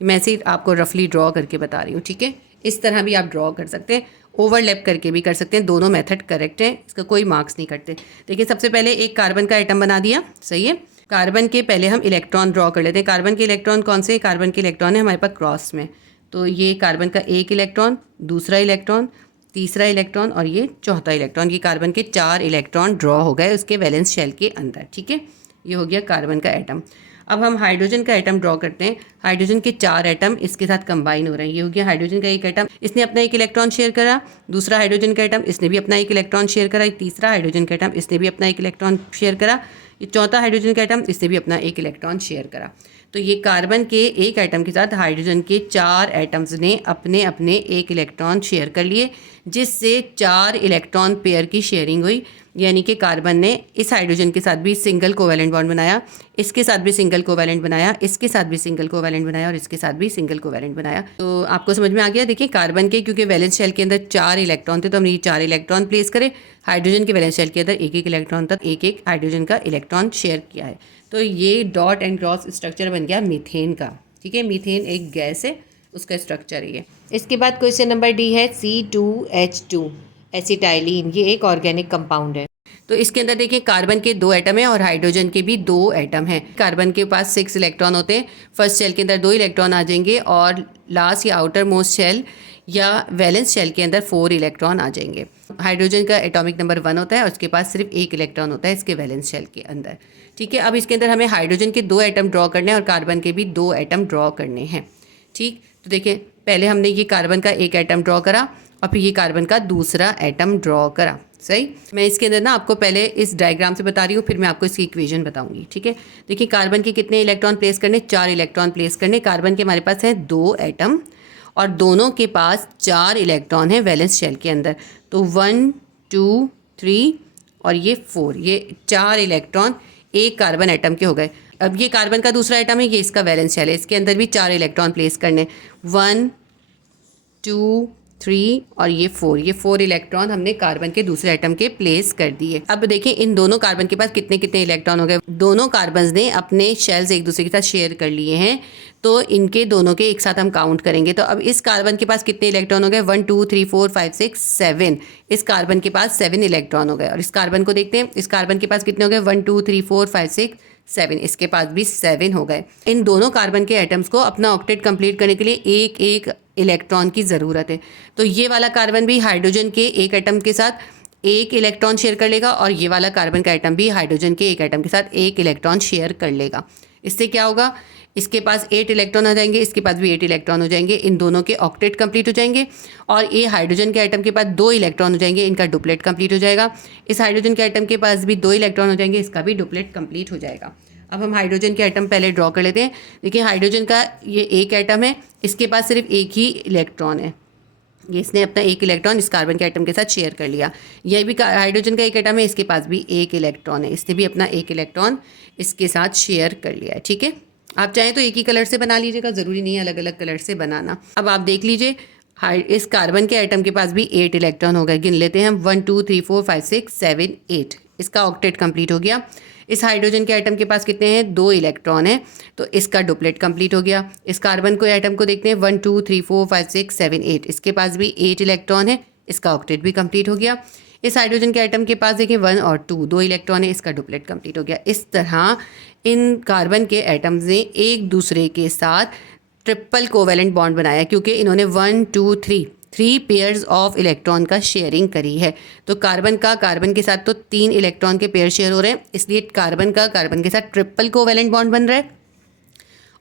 मैं सिर्फ आपको रफली ड्रॉ करके बता रही हूँ। ठीक है, इस तरह भी आप ड्रॉ कर सकते हैं, ओवरलैप करके भी कर सकते हैं, दोनों मेथड करेक्ट है, इसका कोई मार्क्स नहीं कटते। देखिए सबसे पहले एक कार्बन का एटम बना दिया, सही है। कार्बन के पहले हम इलेक्ट्रॉन ड्रॉ कर लेते हैं। कार्बन के इलेक्ट्रॉन कौन से, कार्बन के इलेक्ट्रॉन है हमारे पास क्रॉस में, तो ये कार्बन का एक इलेक्ट्रॉन, दूसरा इलेक्ट्रॉन, तीसरा इलेक्ट्रॉन और ये चौथा इलेक्ट्रॉन। ये कार्बन के 4 इलेक्ट्रॉन ड्रॉ हो गए उसके वैलेंस शेल के अंदर। ठीक है, ये हो गया कार्बन का एटम। अब हम हाइड्रोजन का एटम ड्रॉ करते हैं। हाइड्रोजन के 4 एटम इसके साथ कंबाइन हो रहे हैं। ये हो गया हाइड्रोजन का एक एटम, इसने अपना एक इलेक्ट्रॉन शेयर करा। दूसरा हाइड्रोजन का एटम, इसने भी अपना एक इलेक्ट्रॉन शेयर करा। तीसरा हाइड्रोजन का एटम, इसने भी अपना एक इलेक्ट्रॉन शेयर करा। ये चौथा हाइड्रोजन का एटम, इसने भी अपना एक इलेक्ट्रॉन शेयर करा। तो ये कार्बन के एक एटम के साथ हाइड्रोजन के 4 एटम्स ने अपने अपने एक इलेक्ट्रॉन शेयर कर लिए, जिससे 4 इलेक्ट्रॉन पेयर की शेयरिंग हुई। यानी कि कार्बन ने इस हाइड्रोजन के साथ भी सिंगल कोवैलेंट बॉन्ड बनाया, इसके साथ भी सिंगल कोवैलेंट बनाया, इसके साथ भी सिंगल कोवैलेंट बनाया और इसके साथ भी सिंगल कोवैलेंट बनाया। तो आपको समझ में आ गया। देखिए कार्बन के क्योंकि वैलेंस शेल के अंदर 4 इलेक्ट्रॉन थे तो हमने ये 4 इलेक्ट्रॉन प्लेस करे। हाइड्रोजन के वैलेंस शेल के अंदर एक एक इलेक्ट्रॉन तक एक एक हाइड्रोजन का इलेक्ट्रॉन शेयर किया है। तो ये डॉट एंड क्रॉस स्ट्रक्चर बन गया मीथेन का। ठीक है, मीथेन एक गैस है, उसका स्ट्रक्चर ये। इसके बाद क्वेश्चन नंबर डी है C2H2 एसिटाइलिन। ये एक ऑर्गेनिक कंपाउंड है। तो इसके अंदर देखिए कार्बन के 2 एटम हैं और हाइड्रोजन के भी 2 एटम हैं। कार्बन के पास 6 इलेक्ट्रॉन होते हैं। फर्स्ट शेल के अंदर 2 इलेक्ट्रॉन आ जाएंगे और लास्ट या आउटर मोस्ट शेल या वैलेंस शेल के अंदर 4 इलेक्ट्रॉन आ जाएंगे। हाइड्रोजन का एटॉमिक नंबर 1 होता है और उसके पास सिर्फ 1 इलेक्ट्रॉन होता है इसके वैलेंस शेल के अंदर। ठीक है, अब इसके अंदर हमें हाइड्रोजन के 2 एटम ड्रॉ करने हैं और कार्बन के भी 2 एटम ड्रॉ करने हैं। ठीक, तो देखिए पहले हमने ये कार्बन का एक एटम ड्रॉ करा और फिर ये कार्बन का दूसरा एटम ड्रॉ करा। सही, मैं इसके अंदर ना आपको पहले इस डायग्राम से बता रही हूँ, फिर मैं आपको इसकी इक्वेशन बताऊंगी। ठीक है, देखिए कार्बन के कितने इलेक्ट्रॉन प्लेस करने, 4 इलेक्ट्रॉन प्लेस करने। कार्बन के हमारे पास है 2 एटम और दोनों के पास 4 इलेक्ट्रॉन है वैलेंस शेल के अंदर। तो 1 2 3 और ये 4, ये 4 इलेक्ट्रॉन एक कार्बन एटम के हो गए। अब ये कार्बन का दूसरा एटम है, ये इसका वैलेंस शेल है, इसके अंदर भी 4 इलेक्ट्रॉन प्लेस करने। 1 2 3 और ये 4, ये 4 इलेक्ट्रॉन हमने कार्बन के दूसरे एटम के प्लेस कर दिए। अब देखिए इन दोनों कार्बन के पास कितने कितने इलेक्ट्रॉन हो गए। दोनों कार्बन ने अपने शेल्स एक दूसरे के साथ शेयर कर लिए हैं, तो इनके दोनों के एक साथ हम काउंट करेंगे। तो अब इस कार्बन के पास कितने इलेक्ट्रॉन हो गए, 1 2 3 4 5 6 7। इस कार्बन के पास 7 इलेक्ट्रॉन हो गए। और इस कार्बन को देखते हैं, इस कार्बन के पास कितने हो गए, 1 2 3 4 5 6 7। इसके पास भी 7 हो गए। इन दोनों कार्बन के एटम्स को अपना ऑक्टेट कंप्लीट करने के लिए एक एक इलेक्ट्रॉन की ज़रूरत है। तो ये वाला कार्बन भी हाइड्रोजन के एक एटम के साथ एक इलेक्ट्रॉन शेयर कर लेगा और ये वाला कार्बन का एटम भी हाइड्रोजन के एक एटम के साथ एक इलेक्ट्रॉन शेयर कर लेगा। इससे क्या होगा, इसके पास 8 इलेक्ट्रॉन आ जाएंगे, इसके पास भी 8 इलेक्ट्रॉन हो जाएंगे। इन दोनों के ऑक्टेट कंप्लीट हो जाएंगे और ये हाइड्रोजन के एटम के पास 2 इलेक्ट्रॉन हो जाएंगे, इनका डुप्लेट कंप्लीट हो जाएगा। इस हाइड्रोजन के एटम के पास भी 2 इलेक्ट्रॉन हो जाएंगे, इसका भी डुप्लेट कंप्लीट हो जाएगा। अब हम हाइड्रोजन के एटम पहले ड्रॉ कर लेते हैं। देखिए हाइड्रोजन का ये एक एटम है, इसके पास सिर्फ एक ही इलेक्ट्रॉन है। ये इसने अपना एक इलेक्ट्रॉन इस कार्बन के एटम के साथ शेयर कर लिया। यह भी हाइड्रोजन का एक एटम है, इसके पास भी एक इलेक्ट्रॉन है, इसने भी अपना एक इलेक्ट्रॉन इसके साथ शेयर कर लिया है। ठीक है, आप चाहें तो एक ही कलर से बना लीजिएगा, ज़रूरी नहीं है अलग अलग कलर से बनाना। अब आप देख लीजिए इस कार्बन के एटम के पास भी 8 इलेक्ट्रॉन हो गए। गिन लेते हैं हम, 1 2 3 4 5 6 7 8। इसका ऑक्टेट कंप्लीट हो गया। इस हाइड्रोजन के एटम के पास कितने हैं, 2 इलेक्ट्रॉन है, तो इसका डुप्लेट कंप्लीट हो गया। इस कार्बन को एटम को देखते हैं, 1 2 3 4 5 6 7 8। इसके पास भी 8 इलेक्ट्रॉन है, इसका ऑक्टेट भी कंप्लीट हो गया। इस हाइड्रोजन के एटम के पास देखिए 1 और 2, 2 इलेक्ट्रॉन है, इसका डुप्लेट कंप्लीट हो गया। इस तरह इन कार्बन के एटम्स ने एक दूसरे के साथ ट्रिपल कोवैलेंट बॉन्ड बनाया, क्योंकि इन्होंने 1 2 3 पेयर्स ऑफ इलेक्ट्रॉन का शेयरिंग करी है। तो कार्बन का कार्बन के साथ तो 3 इलेक्ट्रॉन के पेयर शेयर हो रहे हैं, इसलिए कार्बन का कार्बन के साथ ट्रिपल कोवैलेंट बॉन्ड बन रहा है।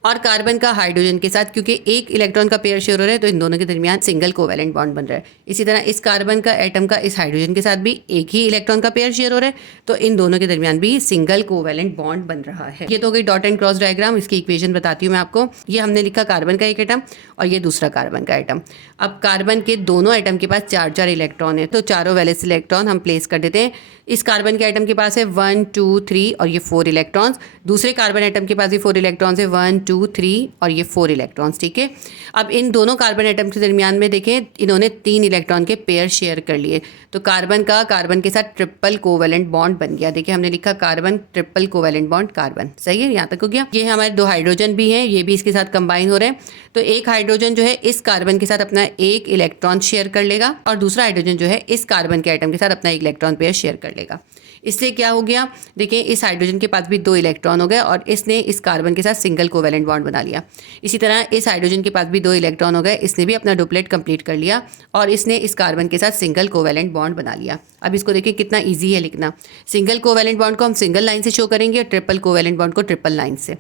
और कार्बन का हाइड्रोजन के साथ क्योंकि एक इलेक्ट्रॉन का पेयर शेयर हो रहा है, तो इन दोनों के दरमियान सिंगल कोवैलेंट बॉन्ड बन रहा है। इसी तरह इस कार्बन का एटम का इस हाइड्रोजन के साथ भी एक ही इलेक्ट्रॉन का पेयर शेयर हो रहा है, तो इन दोनों के दरमियान भी सिंगल कोवैलेंट बॉन्ड बन रहा है। ये तो गई डॉट एंड क्रॉस डायग्राम। इसकी इक्वेशन बताती हूँ मैं आपको। ये हमने लिखा कार्बन का एक एटम और ये दूसरा कार्बन का एटम। अब कार्बन के दोनों एटम के पास 4 इलेक्ट्रॉन है, तो चारों वैलेंस इलेक्ट्रॉन हम प्लेस कर देते हैं। इस कार्बन के एटम के पास है 1 2 3 और ये 4 इलेक्ट्रॉन्स। दूसरे कार्बन एटम के पास भी 4 इलेक्ट्रॉन्स है, 1 2 3 और ये 4 इलेक्ट्रॉन्स। ठीक है, अब इन दोनों कार्बन एटम के दरमियान में देखें, इन्होंने 3 इलेक्ट्रॉन के पेयर शेयर कर लिए, तो कार्बन का कार्बन के साथ ट्रिपल कोवैलेंट बॉन्ड बन गया। देखिए हमने लिखा carbon triple covalent bond carbon. सही है, यहाँ तक हो गया। ये हमारे 2 हाइड्रोजन भी हैं, ये भी इसके साथ कंबाइन हो रहे हैं। तो एक हाइड्रोजन जो है इस कार्बन के साथ अपना एक इलेक्ट्रॉन शेयर कर लेगा और दूसरा हाइड्रोजन जो है इस कार्बन के एटम के साथ अपना एक इलेक्ट्रॉन पेयर शेयर कर लेगा। इससे क्या हो गया, देखिए इस हाइड्रोजन के पास भी 2 इलेक्ट्रॉन हो गए और इसने इस कार्बन के साथ सिंगल कोवेलेंट बॉन्ड बना लिया। इसी तरह इस हाइड्रोजन के पास भी 2 इलेक्ट्रॉन हो गए, इसने भी अपना डुप्लेट कंप्लीट कर लिया और इसने इस कार्बन के साथ सिंगल कोवेलेंट बॉन्ड बना लिया। अब इसको देखिए कितना ईजी है लिखना। सिंगल कोवेलेंट बॉन्ड को हम सिंगल लाइन से शो करेंगे और ट्रिपल कोवेलेंट बॉन्ड को ट्रिपल लाइन से।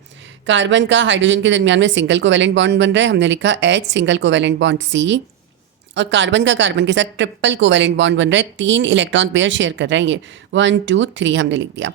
कार्बन का हाइड्रोजन के दरमियान में सिंगल कोवेलेंट बॉन्ड बन रहा है, हमने लिखा H single covalent bond C, और कार्बन का कार्बन के साथ ट्रिपल कोवेलेंट बॉन्ड बन रहा है, 3 इलेक्ट्रॉन पेयर शेयर कर रहे हैं ये 1 2 3 हमने लिख दिया।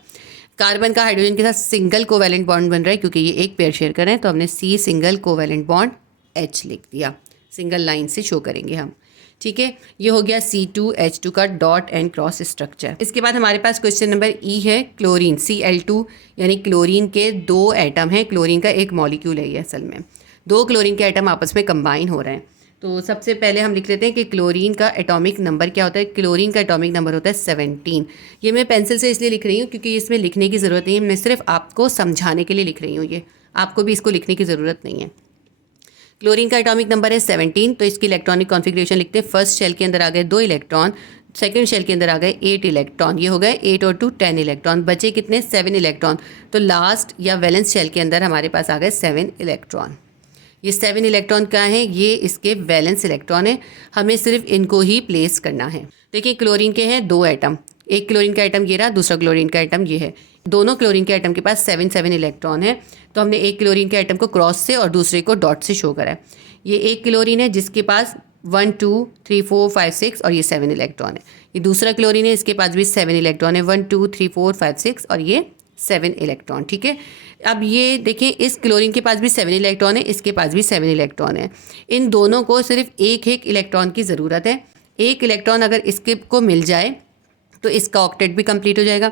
कार्बन का हाइड्रोजन के साथ सिंगल कोवेलेंट बॉन्ड बन रहा है क्योंकि ये एक पेयर शेयर कर रहे हैं, तो हमने C single covalent bond H लिख दिया, सिंगल लाइन से शो करेंगे हम। ठीक है, ये हो गया C2H2 का डॉट एंड क्रॉस स्ट्रक्चर। इसके बाद हमारे पास क्वेश्चन नंबर E है, क्लोरीन Cl2 यानी क्लोरीन के 2 एटम हैं, क्लोरीन का एक मॉलिक्यूल है ये असल में, 2 क्लोरीन के एटम आपस में कंबाइन हो रहे हैं। तो सबसे पहले हम लिख लेते हैं कि क्लोरीन का एटॉमिक नंबर क्या होता है। क्लोरीन का एटॉमिक नंबर होता है 17। ये मैं पेंसिल से इसलिए लिख रही हूँ क्योंकि इसमें लिखने की ज़रूरत नहीं है, मैं सिर्फ आपको समझाने के लिए लिख रही हूँ, ये आपको भी इसको लिखने की ज़रूरत नहीं है। क्लोरीन का एटॉमिक नंबर है 17, तो इसकी इलेक्ट्रॉनिक कॉन्फ़िगरेशन लिखते हैं। फर्स्ट शेल के अंदर आ गए 2 इलेक्ट्रॉन, सेकंड शेल के अंदर आ गए 8 इलेक्ट्रॉन, ये हो गए 8 और 2 10 इलेक्ट्रॉन, बचे कितने 7 इलेक्ट्रॉन। तो लास्ट या वैलेंस शेल के अंदर हमारे पास आ गए 7 इलेक्ट्रॉन। ये 7 इलेक्ट्रॉन क्या है, ये इसके वैलेंस इलेक्ट्रॉन है, हमें सिर्फ इनको ही प्लेस करना है। देखिए क्लोरीन के हैं 2 एटम, एक क्लोरीन का एटम ये रहा, दूसरा क्लोरीन का एटम ये है, दोनों क्लोरीन के एटम के पास 7 इलेक्ट्रॉन है। तो हमने एक क्लोरीन के एटम को क्रॉस से और दूसरे को डॉट से शो करा है। ये एक क्लोरीन है जिसके पास 1 2 3 4 5 6 और ये 7 इलेक्ट्रॉन है। ये दूसरा क्लोरीन है, इसके पास भी 7 इलेक्ट्रॉन है, 1 2 3 4 5 6 और ये 7 इलेक्ट्रॉन। ठीक है, अब ये देखिए इस क्लोरीन के पास भी 7 इलेक्ट्रॉन है, इसके पास भी 7 इलेक्ट्रॉन है। इन दोनों को सिर्फ एक एक इलेक्ट्रॉन की ज़रूरत है। एक इलेक्ट्रॉन अगर इसके को मिल जाए तो इसका ऑक्टेट भी कंप्लीट हो जाएगा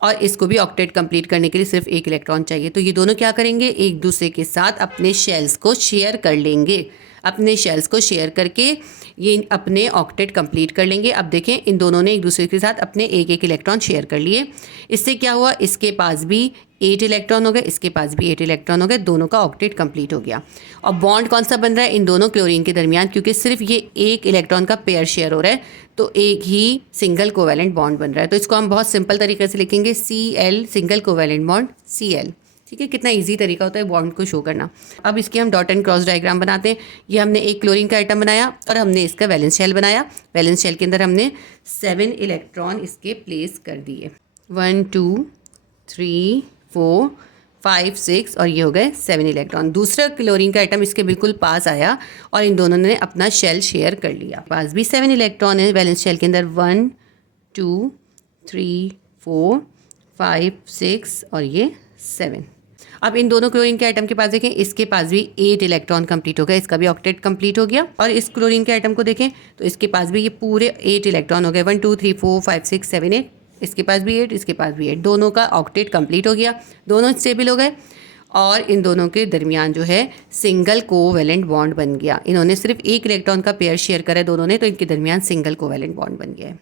और इसको भी ऑक्टेट कंप्लीट करने के लिए सिर्फ एक इलेक्ट्रॉन चाहिए। तो ये दोनों क्या करेंगे, एक दूसरे के साथ अपने शेल्स को शेयर कर लेंगे, अपने शेल्स को शेयर करके ये अपने ऑक्टेट कंप्लीट कर लेंगे। अब देखें इन दोनों ने एक दूसरे के साथ अपने एक एक इलेक्ट्रॉन शेयर कर लिए। इससे क्या हुआ, इसके पास भी 8 इलेक्ट्रॉन हो गए, इसके पास भी 8 इलेक्ट्रॉन हो गए, दोनों का ऑक्टेट कंप्लीट हो गया। और बॉन्ड कौन सा बन रहा है इन दोनों क्लोरीन के दरमियान, क्योंकि सिर्फ ये एक इलेक्ट्रॉन का पेयर शेयर हो रहा है, तो एक ही सिंगल कोवेलेंट बॉन्ड बन रहा है। तो इसको हम बहुत सिंपल तरीके से लिखेंगे Cl single covalent bond Cl। ठीक है, कितना इजी तरीका होता है बॉन्ड को शो करना। अब इसके हम डॉट एंड क्रॉस डायग्राम बनाते हैं। ये हमने एक क्लोरीन का आइटम बनाया और हमने इसका वैलेंस शेल बनाया। वैलेंस शेल के अंदर हमने 7 इलेक्ट्रॉन इसके प्लेस कर दिए, 1 2 3 4 5 6 और ये हो गए 7 इलेक्ट्रॉन। दूसरा क्लोरीन का आइटम इसके बिल्कुल पास आया और इन दोनों ने अपना शेल शेयर कर लिया। पास भी 7 इलेक्ट्रॉन है वैलेंस शेल के अंदर, 1 2 3 4 5 6 और ये 7। अब इन दोनों क्लोरीन के आइटम के पास देखें, इसके पास भी 8 इलेक्ट्रॉन कंप्लीट हो गया, इसका भी ऑक्टेट कंप्लीट हो गया। और इस क्लोरीन के आइटम को देखें तो इसके पास भी ये पूरे 8 इलेक्ट्रॉन हो गए, 1 2 3 4 5 6 7 8, इसके पास भी 8, इसके पास भी 8, दोनों का ऑक्टेट कंप्लीट हो गया, दोनों स्टेबल हो गए। और इन दोनों के दरमियान जो है सिंगल कोवेलेंट बॉन्ड बन गया। इन्होंने सिर्फ एक इलेक्ट्रॉन का पेयर शेयर करा है दोनों ने, तो इनके दरमियान सिंगल कोवेलेंट बॉन्ड बन गया है।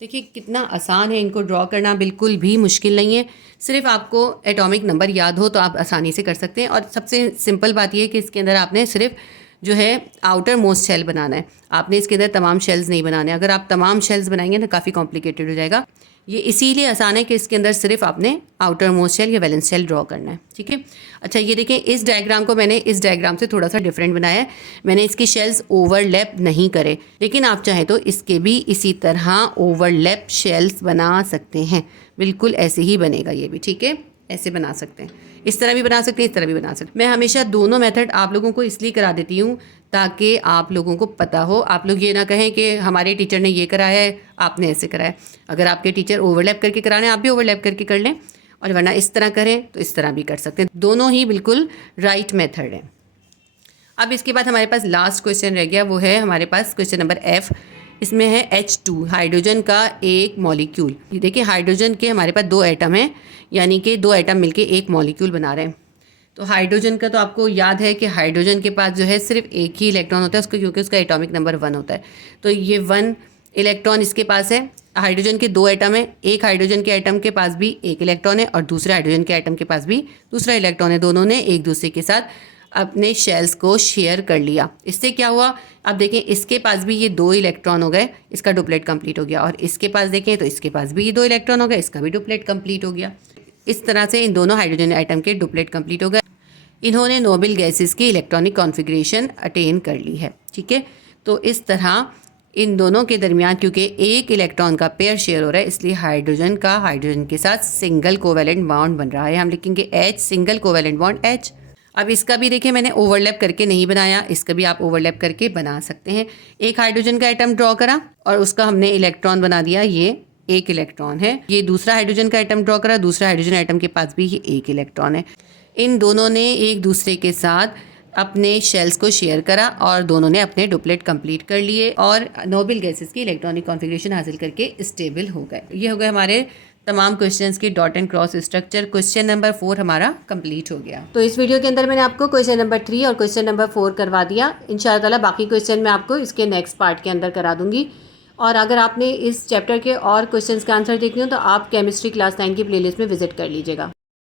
देखिए कितना आसान है, इनको ड्रॉ करना बिल्कुल भी मुश्किल नहीं है। सिर्फ आपको एटॉमिक नंबर याद हो तो आप आसानी से कर सकते हैं। और सबसे सिंपल बात यह है कि इसके अंदर आपने सिर्फ जो है आउटर मोस्ट शेल बनाना है, आपने इसके अंदर तमाम शेल्स नहीं बनाने। अगर आप तमाम शेल्स बनाएंगे तो काफ़ी कॉम्प्लिकेटेड हो जाएगा। ये इसीलिए आसान है कि इसके अंदर सिर्फ आपने आउटर मोस्ट शेल या वैलेंस शेल ड्रॉ करना है। ठीक है, अच्छा ये देखें इस डायग्राम को मैंने इस डायग्राम से थोड़ा सा डिफरेंट बनाया है। मैंने इसके शेल्स ओवरलैप नहीं करे, लेकिन आप चाहें तो इसके भी इसी तरह ओवरलैप शेल्स बना सकते हैं। बिल्कुल ऐसे ही बनेगा ये भी। ठीक है, ऐसे बना सकते हैं, इस तरह भी बना सकते हैं, इस तरह भी बना सकते हैं। मैं हमेशा दोनों मेथड आप लोगों को इसलिए करा देती हूँ ताकि आप लोगों को पता हो, आप लोग ये ना कहें कि हमारे टीचर ने ये कराया है आपने ऐसे कराया। अगर आपके टीचर ओवरलैप करके कराने आप भी ओवरलैप करके कर लें, और वरना इस तरह करें तो इस तरह भी कर सकते हैं। दोनों ही बिल्कुल राइट मेथड है। अब इसके बाद हमारे पास लास्ट क्वेश्चन रह गया, वो है हमारे पास क्वेश्चन नंबर F। इसमें है H2 हाइड्रोजन का एक मॉलिक्यूल। देखिए हाइड्रोजन के हमारे पास 2 एटम हैं, यानी कि 2 एटम मिलके एक मॉलिक्यूल बना रहे हैं। तो हाइड्रोजन का तो आपको याद है कि हाइड्रोजन के पास जो है सिर्फ एक ही इलेक्ट्रॉन होता है उसको, क्योंकि उसका एटॉमिक नंबर 1 होता है। तो ये 1 इलेक्ट्रॉन इसके पास है। हाइड्रोजन के 2 एटम है, एक हाइड्रोजन के एटम के पास भी एक इलेक्ट्रॉन है और दूसरे हाइड्रोजन के एटम के पास भी दूसरा इलेक्ट्रॉन है। दोनों ने एक दूसरे के साथ अपने शेल्स को शेयर कर लिया। इससे क्या हुआ, अब देखें इसके पास भी ये 2 इलेक्ट्रॉन हो गए, इसका डुप्लेट कंप्लीट हो गया, और इसके पास देखें तो इसके पास भी ये 2 इलेक्ट्रॉन हो गए, इसका भी डुप्लेट कंप्लीट हो गया। इस तरह से इन दोनों हाइड्रोजन एटम के डुप्लेट कंप्लीट हो गए। इन्होंने नोबल गैसेस की इलेक्ट्रॉनिक कॉन्फ़िगरेशन अटेन कर ली है। ठीक है, तो इस तरह इन दोनों के दरमियान क्योंकि एक इलेक्ट्रॉन का पेयर शेयर हो रहा है, इसलिए हाइड्रोजन का हाइड्रोजन के साथ सिंगल कोवेलेंट बॉन्ड बन रहा है। हम लिखेंगे H, single covalent bond H। अब इसका भी देखिए मैंने ओवरलैप करके नहीं बनाया, इसका भी आप ओवरलैप करके बना सकते हैं। एक हाइड्रोजन का एटम ड्रॉ करा और उसका हमने इलेक्ट्रॉन बना दिया, ये एक इलेक्ट्रॉन है। ये दूसरा हाइड्रोजन का एटम ड्रॉ करा, दूसरा हाइड्रोजन एटम के पास भी ये एक इलेक्ट्रॉन है। इन दोनों ने एक दूसरे के साथ अपने शेल्स को शेयर करा और दोनों ने अपने डुप्लेट कंप्लीट कर लिए और नोबल गैसेस की इलेक्ट्रॉनिक कॉन्फ़िगरेशन हासिल करके स्टेबल हो गए। ये हो गए हमारे तमाम क्वेश्चंस की dot and cross structure. Question number 4 हमारा कंप्लीट हो गया। तो इस वीडियो के अंदर मैंने आपको क्वेश्चन नंबर 3 और क्वेश्चन नंबर 4 करवा दिया। इंशाअल्लाह ताला बाकी क्वेश्चन मैं आपको इसके नेक्स्ट पार्ट के अंदर करा दूंगी। और अगर आपने इस चैप्टर के और क्वेश्चंस के आंसर देखने हो तो आप केमिस्ट्री क्लास 9 की प्लेलिस्ट में विजिट कर लीजिएगा।